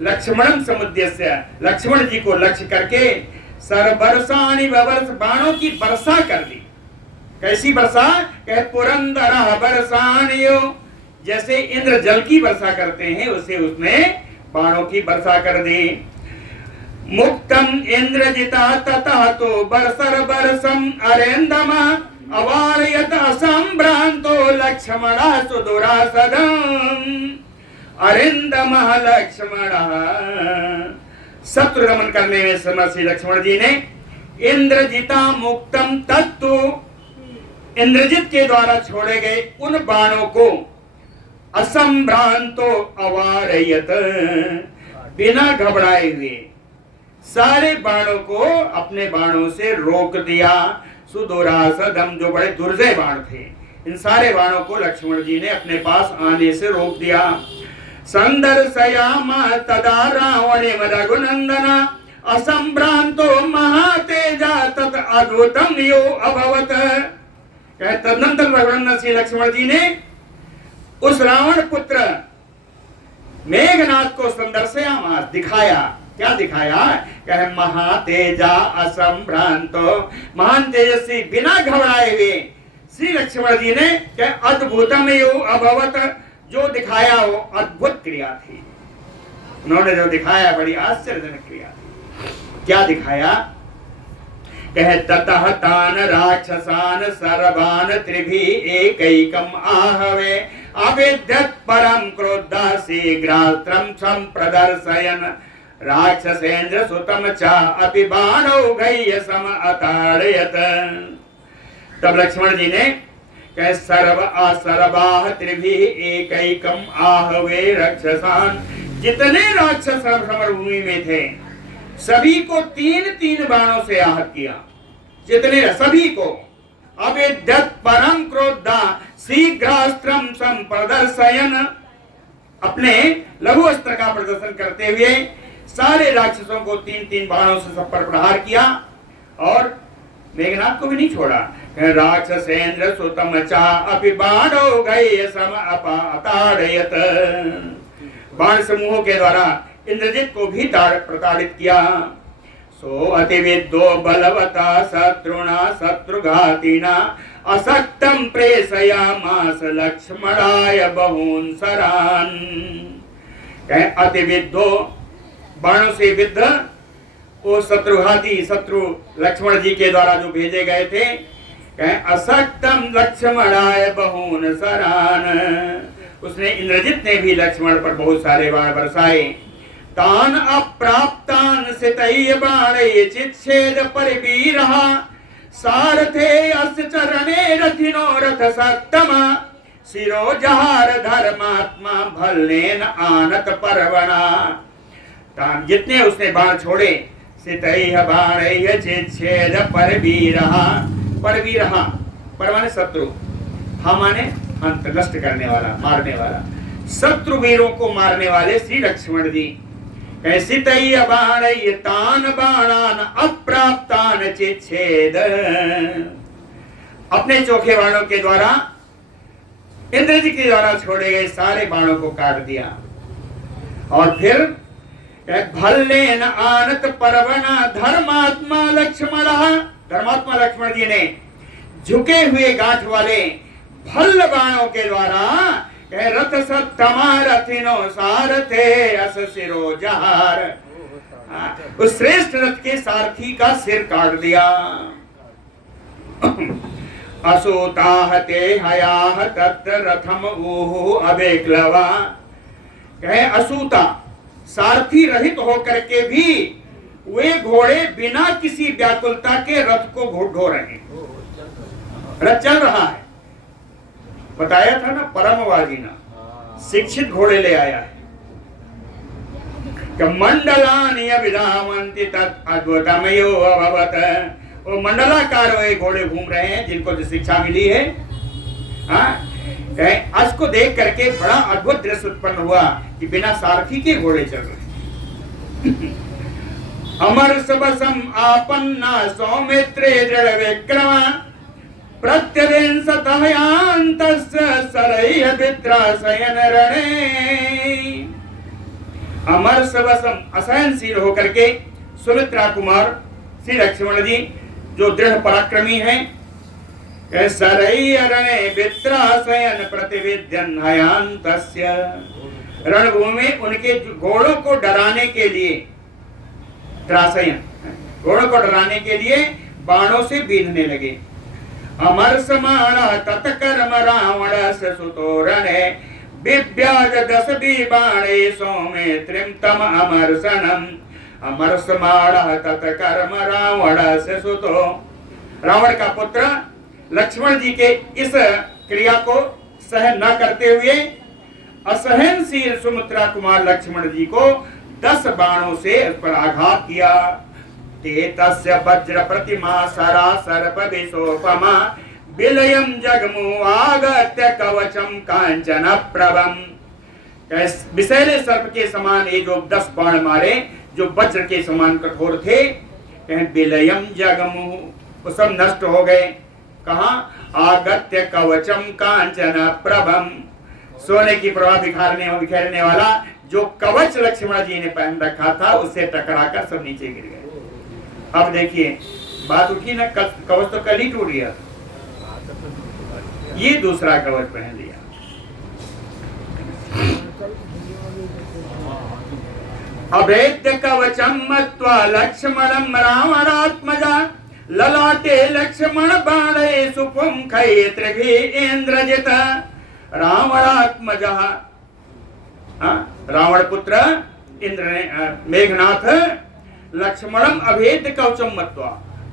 लक्ष्मणम समुद्यस्य लक्ष्मण जी को लक्ष्य करके सरबरसाणि बबर्ष बाणों की वर्षा कर दी। कैसी वर्षा? कह पुरंदरः बरसाणियो जैसे इंद्र जल की वर्षा करते हैं उसे उसने बाणों की वर्षा कर दी। मुक्तम इंद्रजिता ततः तो बरसर बरसम अरेंदम अवारयत असंभ्रांतो लक्ष्मणः सुदुरासदम्। अरिंदम लक्ष्मण शत्रु दमन करने में समर्थी लक्ष्मण जी ने इंद्रजिता मुक्तम तत्तु इंद्रजित के द्वारा छोड़े गए उन बाणों को असंभ्रांतो अवारयत बिना घबराए हुए सारे बाणों को अपने बाणों से रोक दिया। सुदुरासदम जो बड़े दुर्जय बाण थे इन सारे बाणों को लक्ष्मण जी ने अपने पास आने से रोक दिया। संदर्शयामा तदा रावणे रघुनंदना असंभ्रांतो महातेजा तत अद्भुतम यो अभवत। तदनंतर रघुनंदन श्री लक्ष्मण जी ने उस रावण पुत्र मेघनाथ को संदर्शयामा दिखाया। क्या दिखाया? कहे महातेजा असंभ्रांतो महान तेजस्वी बिना घबराए हुए श्री लक्ष्मण जी ने क्या अद्भुतम यो अभवत जो दिखाया वो अद्भुत क्रिया थी। उन्होंने जो दिखाया बड़ी आश्चर्यजनक क्रिया थी। क्या दिखाया? कह ततः तान राक्षसान सर्वान त्रिभिः एकैकम आहवे अविद्यत परम क्रोधा शीघ्रास्त्रम संप्रदर्शयन् राक्षसेन्द्र सुतम चा अपि बाणौघैः सम अताड़यत। तब लक्ष्मण जी ने कह सर्व असर्वाः त्रिभिः एकैकम आहवे रक्षसान जितने राक्षस समरभूमि में थे सभी को 3-3 बाणों से आहत किया। जितने सभी को अविद्यत परम क्रोधा शीघ्रास्त्रम संप्रदर्शयन् अपने लघु अस्त्र का प्रदर्शन करते हुए सारे राक्षसों को 3-3 बाणों से सब पर प्रहार किया और मेघनाथ को भी नहीं छोड़ा। राक्षसेन्द्र सुतम चा अपि बाणौघैः सम अताड़यत। बाण समूहों के द्वारा इंद्रजित को भी प्रताड़ित किया। सो अतिविद्यो बलवता शत्रुणा शत्रुघातिना असक्तम प्रेषयामास लक्ष्मणाय बहून् शरान्। अतिविद्यो बाणों से विद्ध वो शत्रुघाती शत्रु लक्ष्मण जी के द्वारा जो भेजे गए थे कहे असक्तम लक्ष्मणाय बहून सरान। उसने इंद्रजित ने भी लक्ष्मण पर बहुत सारे बाण बरसाए। तान अप्राप्तान सितैः बाणैः चिच्छेद परिवीरः सारथे अस्य चरणे रथिनो रथ सत्तमा शिरो जहार धर्मात्मा भल्लेन आनत परवणा। तान जितने उसने बाण छोड़े सितैः बाणैः चिच्छेद परवीरः। परवीरः पर माने शत्रु, हा माने अंत नष्ट करने वाला, मारने वाला, शत्रु वीरों को मारने वाले श्री लक्ष्मण जी। सितैः बाणैः तान बाणान अप्राप्तान चिच्छेद। अपने चोखे बाणों के द्वारा इंद्र जी के द्वारा छोड़े गए सारे बाणों को काट दिया। और फिर भल्लेन आनत परवना धर्मात्मा लक्ष्मण। धर्मात्मा लक्ष्मण जी ने झुके हुए गांठ वाले भल्ल बाणों के द्वारा रथ सत्तमा रथिनो सारथे अस शिरो जहार। उस श्रेष्ठ रथ के सारथी का सिर काट दिया। असोताहते हयाह तत्र रथम ऊह अबेक्लवा। कहे असूता सारथी रहित होकर के भी वे घोड़े बिना किसी व्याकुलता के रथ को ढो रहे हैं। रथ चल रहा है। बताया था ना, परमवाजी ना शिक्षित घोड़े ले आया है। मंडलानि अभिधावन्ति तत् अद्भुतमयो अभवत्। वो मंडलाकार वे घोड़े घूम रहे हैं जिनको जो शिक्षा मिली है। आज को देख करके बड़ा अद्भुत दृश्य उत्पन्न हुआ कि बिना सारथी के घोड़े चल रहे हैं। अमर सबसम आपन्ना सौमित्रे दृढ़ विक्रमा प्रत्यविंशतयांतस्य सरैः विद्रासयन रणे। अमर सबसम असहनशील होकर के सुमित्रा कुमार श्री लक्ष्मण जी जो दृढ़ पराक्रमी हैं, सरैः रणे विद्रासयन प्रतिविद्यन् हयांतस्य। रणभूमि में उनके घोड़ों को डराने के लिए, त्रासयन घोड़ों को डराने के लिए बाणों से बीधने लगे। अमर समाणा तत्कर्म रावण सुतोरणे विव्याज दस बाणे सौमित्रिं तम अमरसनम। अमर समाणा तत्कर्म रावण सुतो। रावण का पुत्र लक्ष्मण जी के इस क्रिया को सहन न करते हुए असहनशील सुमित्रा कुमार लक्ष्मण जी को 10 बाणों से उस पर आघात किया। तस्य वज्र प्रतिमा सरासर पविशोपमा विलयम जगमु आगत्य कवचम कांचन प्रभम। विषैले सर्प के समान ये जो 10 बाण मारे जो वज्र के समान कठोर थे, विलयम जगमु, वो सब नष्ट हो गए। कहा? आगत्य कवचम कांचन प्रभम। सोने की प्रभा बिखेरने वाला जो कवच लक्ष्मण जी ने पहन रखा था उससे टकराकर सब नीचे गिर गए। अब देखिए बात उठी ना, कवच तो कल ही टूट गया, ये दूसरा कवच पहन लिया। अभेद्य कवचम मत्वा लक्ष्मणं रावणात्मजा ललाटे लक्ष्मण बाणे सुपुंखै त्रिभिः इंद्रजित। रावणात्मजा, रावण पुत्र इंद्र ने मेघनाथ लक्ष्मणम अभेद्य कवचम मत्वा,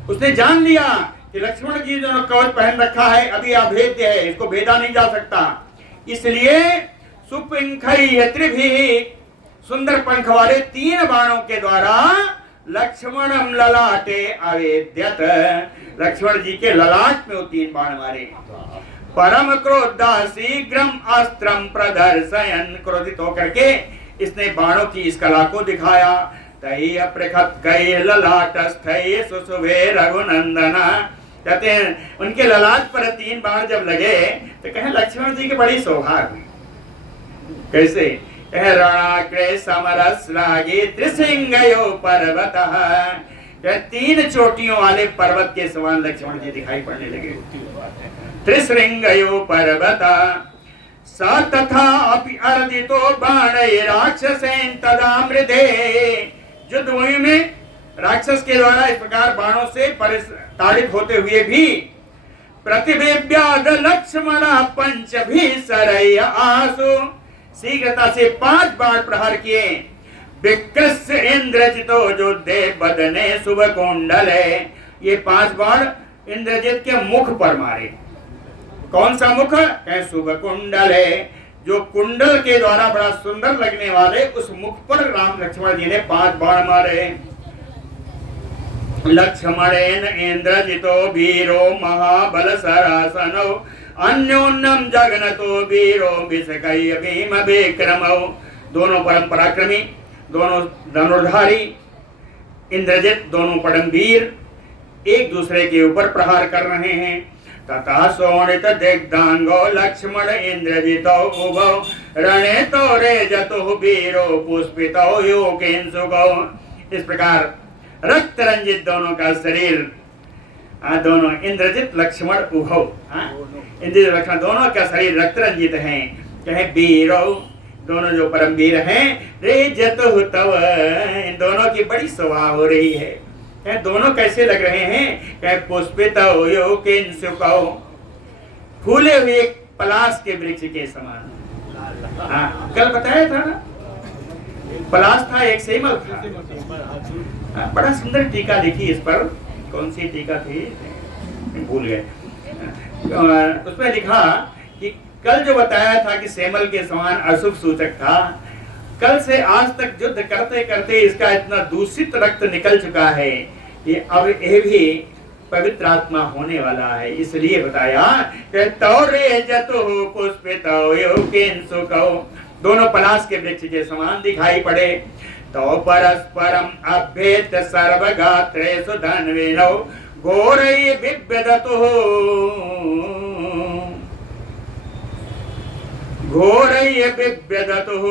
उसने जान लिया कि लक्ष्मण जी जो कवच पहन रखा है अभी अभेद्य है, इसको भेदा नहीं जा सकता। इसलिए सुपुंखै त्रिभिः, सुंदर पंख वाले 3 बाणों के द्वारा लक्ष्मणम ललाटे अवेद्यत, लक्ष्मण जी के ललाट में वो 3 बाण मारे। परम क्रोधा शीघ्रम अस्त्रम प्रदर्शयन, क्रोधित होकर के इसने बाणों की इस कला को दिखाया। तै अपृखत कै ललाटस्थै सुशुभे रघुनंदना। कहते हैं उनके ललाट पर 3 बाण जब लगे तो कहें लक्ष्मण जी की बड़ी शोभा हुई। कैसे? रणाग्रे समरस्रागे त्रिसिंगयो पर्वतः, 3 चोटियों वाले पर्वत के समान लक्ष्मण जी दिखाई पड़ने लगे। त्रिशृंगयो पर्वता स तथा अपि अर्दितो बाणै राक्षसेन तदा मृधे। युद्धभूमि में राक्षस के द्वारा इस प्रकार बाणों से ताड़ित होते हुए भी प्रतिबिंब्याद लक्ष्मण पंच भी सरय आसु। शीघ्रता से 5 बाण प्रहार किए। विकृष्य इंद्रजितो जो दे बदने शुभ कुंडल है। ये 5 बाण इंद्रजित के मुख पर मारे। कौन सा मुख? कहे शुभ कुंडल है, जो कुंडल के द्वारा बड़ा सुंदर लगने वाले उस मुख पर राम लक्ष्मण जी ने 5 बाण मारे। लक्ष्मणेन इंद्रजितो वीरो महाबल सरासनो अन्योन्यम जगनतो वीरो विषकय भीम विक्रमो। दोनों परम पराक्रमी, दोनों धनुर्धारी इंद्रजित, दोनों परम वीर एक दूसरे के ऊपर प्रहार कर रहे हैं। तथा शोणित दिग्धांगो लक्ष्मण इंद्रजितो उभौ रणे तो रेजतो वीरो पुष्पितो योगेंसुगो। इस प्रकार रक्त रंजित दोनों का शरीर, दोनों इंद्रजित लक्ष्मण उभौ, इंद्रजित लक्ष्मण दोनों का शरीर रक्त रंजित है। कहे वीरो, दोनों जो परम वीर हैं, रेजतो तव, इन दोनों की बड़ी शोभा हो रही है। दोनों कैसे लग रहे हैं? कहे पुष्पितो योगेंसुगो, फूले हुए पलाश के वृक्ष के समान। कल बताया था ना, पलाश था, एक सेमल था। बड़ा सुंदर टीका लिखी इस पर। कौन सी टीका थी भूल गए। उसमें लिखा कि कल जो बताया था कि सेमल के समान अशुभ सूचक था, कल से आज तक युद्ध करते करते इसका इतना दूषित रक्त निकल चुका है कि अब यह भी पवित्र आत्मा होने वाला है। इसलिए बताया कि तौरे जतो पुष्पितो योगेंसुगो, दोनों पलाश के वृक्ष के समान दिखाई पड़े। तो परस्परम अभेद सर्वगात्रेषु धन्विनो घोरैः बिभ्यदतुः घोरैः बिभ्यदतुः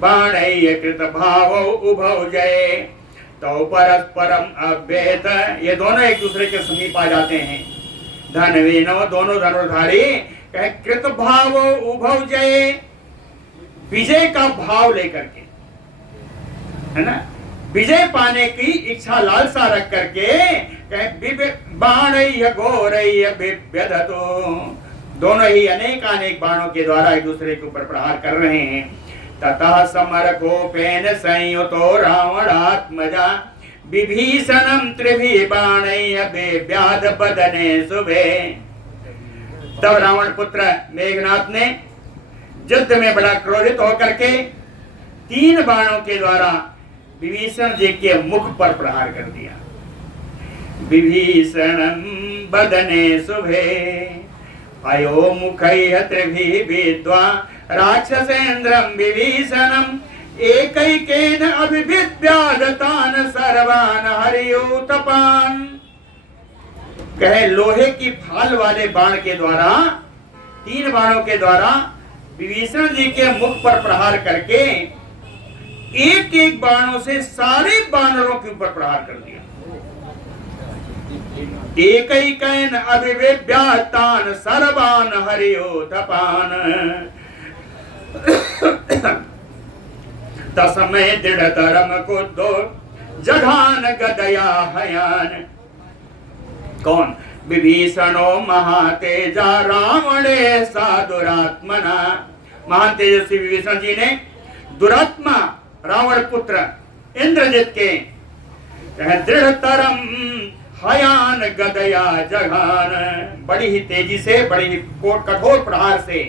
बाणैः कृतभावौ उभौ जये। तो परस्परम अभेद, ये दोनों एक दूसरे के समीप आ जाते हैं। धन्विनो, दोनों धनुर्धारी, कृतभावौ उभौ जये, विजय का भाव लेकर के, है ना, विजय पाने की इच्छा लालसा रख करके बाणैः घोरैः बिभ्यदतुः, दोनों ही अनेक अनेक बाणों के द्वारा एक दूसरे के ऊपर प्रहार कर रहे हैं। ततः समरकोपेन संयुतो रावणात्मजा विभीषणं त्रिभिः बाणैः बिभ्याद बदने शुभे। तब रावण पुत्र मेघनाथ ने युद्ध में बड़ा क्रोधित होकर के 3 बाणों के द्वारा विभीषण जी के मुख पर प्रहार कर दिया। विभीषणं बदने शुभे अयो मुखैः त्रिभिः विद्वा राक्षसेन्द्रं विभीषणं एकैकेन अभिविद्यादतान् सर्वान् हरियूतपान्। कहे लोहे की फाल वाले बाण के द्वारा, 3 बाणों के द्वारा विभीषण जी के मुख पर प्रहार करके एक एक बाणों से सारे बानरों के ऊपर प्रहार कर दिया। एकैकेन अभिविद्यातान् सर्वान् हरियूतपान्। तस्मै दृढ़तरम क्रुद्धो जघान गदया हयान। कौन? विभीषणो महातेजा रावणे सा दुरात्मना। महान तेजस्वी विभीषण जी ने दुरात्मा रावण पुत्र इंद्रजित के दृढ़तरम हयान गदया जघान, बड़ी ही तेजी से, बड़ी ही कठोर प्रहार से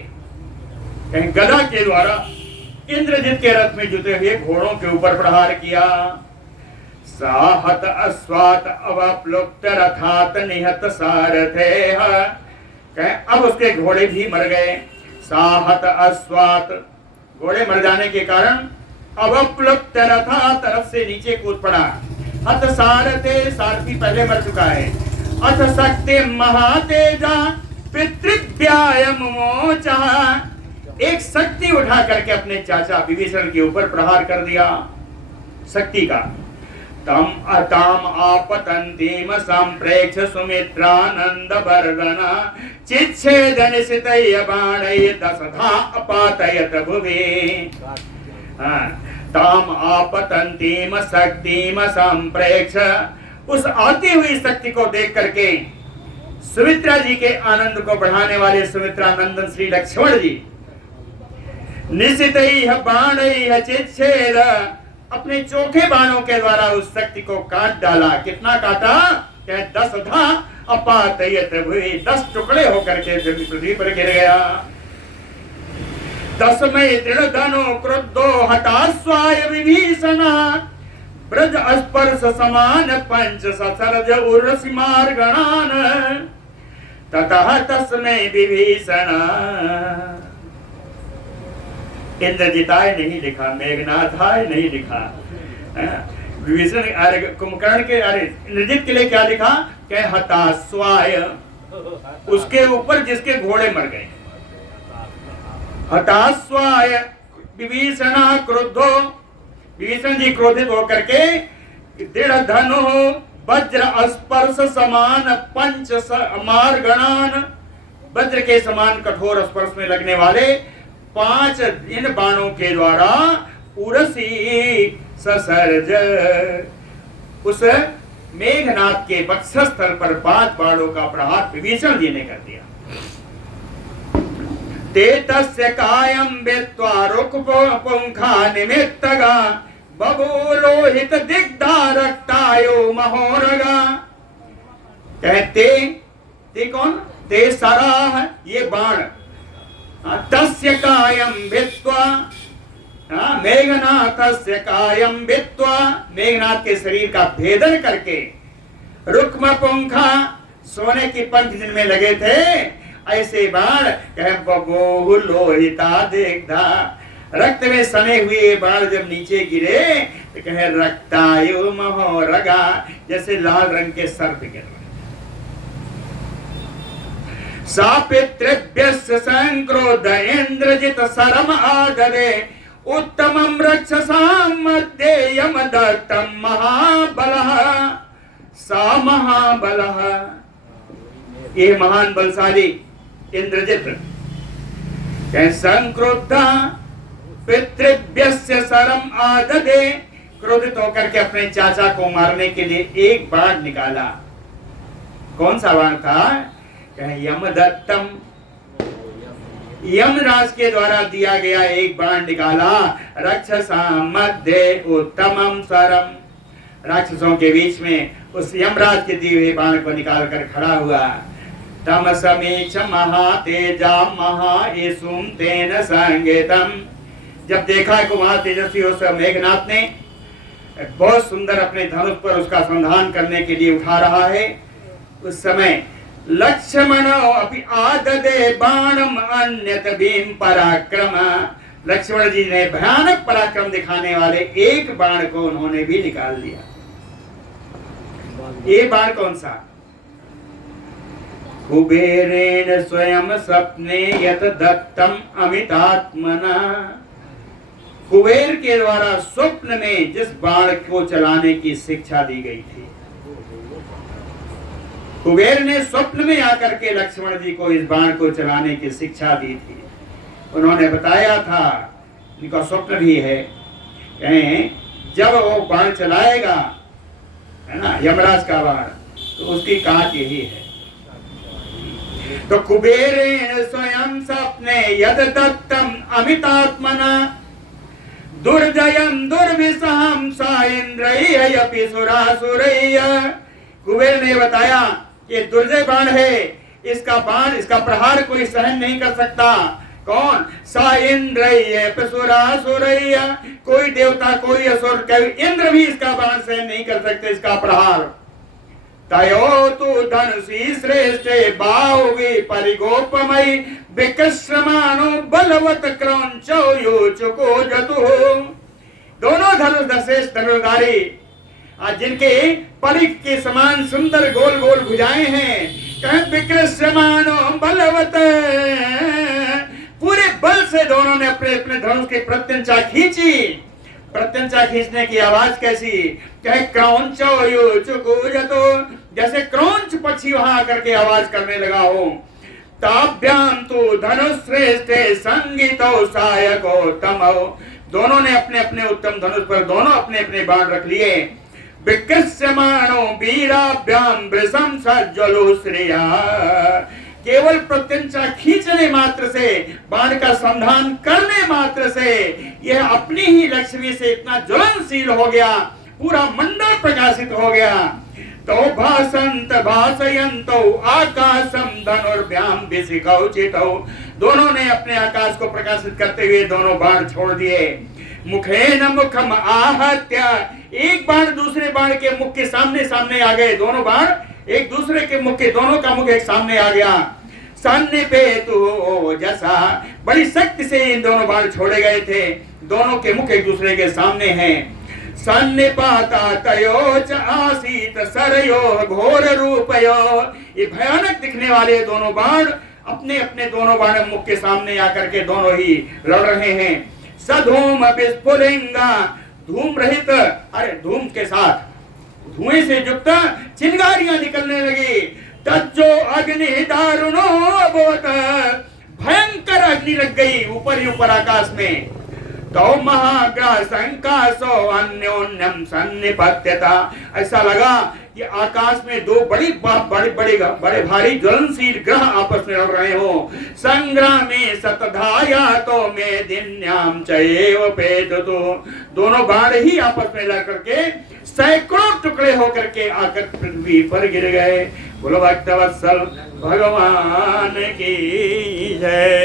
गदा के द्वारा इंद्रजित के रथ में जुटे हुए घोड़ों के ऊपर प्रहार किया। साहत अश्वात अवप्लुप्त रथात निहत सारथेह। अब उसके घोड़े भी मर गए। साहत अश्वात, घोड़े मर जाने के कारण अवप्लुप्त रथात, रथ से नीचे कूद पड़ा। अथ सारथे, सारथी पहले मर चुका है। अथ शक्ति महातेजा पितृव्यायम मोचा, एक शक्ति उठा करके अपने चाचा विभीषण के ऊपर प्रहार कर दिया शक्ति का। तम अताम आपतंतीम संप्रेक्ष सुमित्रानंद वर्धना चिच्छेदन सितय बाणय दशधा अपातयत भुवि। ताम आपतंतीम शक्तिम संप्रेक्ष, उस आती हुई शक्ति को देख करके सुमित्रा जी के आनंद को बढ़ाने वाले सुमित्रा नंदन श्री लक्ष्मण जी निश्चित ही बाण चिच्छेद अपने चोखे बाणों के द्वारा उस शक्ति को काट डाला। कितना काटा? 10 धा अपातयत हुए 10 टुकड़े होकर के पृथ्वी पर गिर गया। 10 में दृढ़ धनो क्रुद्धो हतास्वाय विभीषण ब्रज स्पर्श समान पंच ससरज उर्वशी मार्गणान ततः तस्मै विभीषण। इंद्रजिताय नहीं लिखा, मेघनाथाय नहीं लिखा, विभीषण अरे कुंभकर्ण के अरे इंद्रजित के लिए क्या लिखा? क्या हतास्वाय, उसके ऊपर जिसके घोड़े मर गए। हतास्वाय विभीषण क्रुद्धो, विभीषण जी क्रोधित होकर के दृढ़ धनु वज्र स्पर्श समान पंच मार्गणान, वज्र के समान कठोर स्पर्श में लगने वाले 5 इन बाणों के द्वारा उरसी ससर्ज, उस मेघनाथ के वक्षस्थल पर 5 बाणों का प्रहार विभीषण जी ने कर दिया। ते तस्य कायं वेत्वा रुक्पुंखा निमित्तगा बभूलोहित दिग्धा रक्तायो महोरगा। कहते ते कौन? ते सराह, ये बाण। तस्य कायं भित्वा, मेघनाथस्य कायं भित्वा, मेघनाथ के शरीर का भेदन करके, रुक्म पुंखा, सोने की पंख जिनमें लगे थे, ऐसे बाण कहे बबोहु लोहिता दिग्धा, रक्त में सने हुए बाण जब नीचे गिरे तो कहे रक्तायु महोरगा, जैसे लाल रंग के सर्प गिर रहे। सापितृभ्यस्य संक्रोध इंद्रजित सरम आदरे उत्तमं रक्षसां मध्ये यमदत्तं महाबलः सा महाबलः। ये महान बलशाली इंद्रजित संक्रोध पितृभ्यस्य सरम आददे, क्रोधित होकर के अपने चाचा को मारने के लिए एक बाण निकाला। कौन सा बाण था? यमदत्तम, यमराज के द्वारा दिया गया एक बाण निकाला। राक्षसां मध्ये उत्तमं सरम, राक्षसों के बीच में उस यमराज के दिए हुए बाण को निकाल कर खड़ा हुआ। तम समीक्ष महातेजा महाईसुम तेन संगीतम, जब देखा को महातेजस्वी उस मेघनाथ ने बहुत सुंदर अपने धनुष पर उसका संधान करने के लिए उठा रहा है, उस समय लक्ष्मण अपि आददे बाणम अन्यत भीम पराक्रम, लक्ष्मण जी ने भयानक पराक्रम दिखाने वाले एक बाण को उन्होंने भी निकाल दिया। ये बाण कौन सा? कुबेरेण स्वयं सपने यत दत्तम अमितात्मना, कुबेर के द्वारा स्वप्न में जिस बाण को चलाने की शिक्षा दी गई थी, कुबेर ने स्वप्न में आकर के लक्ष्मण जी को इस बाण को चलाने की शिक्षा दी थी। उन्होंने बताया था, इनका स्वप्न भी है, जब वो बाण चलाएगा, है ना, यमराज का बाण, तो उसकी काट यही है। तो कुबेरेण स्वयं सपने यद दत्तम अमितात्मना दुर्जयम दुर्विषहम सा इंद्रयपि सुरासुरय्य, कुबेर ने बताया ये दुर्जय बाण है, इसका बाण, इसका प्रहार कोई सहन नहीं कर सकता। कौन? सा इंद्रयपि सुरासुरय्य, कोई देवता, कोई असुर, कोई इंद्र भी इसका बाण सहन नहीं कर सकते, इसका प्रहार। तयो तु धनुषी श्रेष्ठे बाहुवी परिगोपमयी विकस्रमाणो बलवत क्रौंचो योचुको जतु, दोनों धनुष श्रेष्ठ धनुर्धारी जिनके परिख के समान सुंदर गोल गोल भुजाएं हैं, विकस्रमाणो बलवत, पूरे बल से दोनों ने अपने अपने धनुष की प्रत्यंचा खींची। प्रत्यंचा खींचने की आवाज कैसी? कहे क्रौंचो योचुको, जैसे क्रौंच पक्षी वहां आकर के आवाज करने लगा हो। ताभ्याम तो धनुष श्रेष्ठे संगीतो सायको तमो, दोनों ने अपने अपने उत्तम धनुष पर दोनों अपने अपने बाण रख लिए। विकस्यमाणो वीराभ्याम वृषम सज्जलो श्रेया, केवल प्रत्यंचा खींचने मात्र से, बाण का संधान करने मात्र से यह अपनी ही लक्ष्मी से इतना ज्वलनशील हो गया, पूरा मंडल प्रकाशित हो गया। तो भासंत भासयंतो आकाशम धनुर्भ्याम विशिखौचितौ, दोनों ने अपने आकाश को प्रकाशित करते हुए दोनों बाण छोड़ दिए। मुखेन मुखम आहत्य, एक बाण दूसरे बाण के मुख के सामने सामने आ गए, दोनों बाण एक दूसरे के मुख के, दोनों का मुख एक सामने आ गया। सन्निपेतु जैसा, बड़ी शक्ति से इन दोनों बाण छोड़े गए थे, दोनों के मुख एक दूसरे के सामने हैं। सन्निपाता तयो च आसीत सरयो घोर रूपयो, ये भयानक दिखने वाले दोनों बाण अपने अपने दोनों बाण मुख के सामने आकर के दोनों ही लड़ रहे हैं। सधूम विस्फुलिंगा, धूम रहित, अरे धूम के साथ धुएं से युक्त चिंगारियां निकलने लगी। तज्जो अग्नि दारुणो अभूत, भयंकर अग्नि लग गई ऊपर ही ऊपर आकाश में। तो महाग्रह संकाशो अन्योन्यम सन्निपत्यता, ऐसा लगा कि आकाश में दो बड़े भारी ज्वलनशील ग्रह आपस में लड़ रहे हो। संग्रामे सतधाया तो में दिन्याम चैव पेतुतो, दोनों बाण ही आपस में लड़ करके सैकड़ों टुकड़े होकर के आकर पृथ्वी पर गिर गए। बोलो भक्तवत्सल भगवान की जय।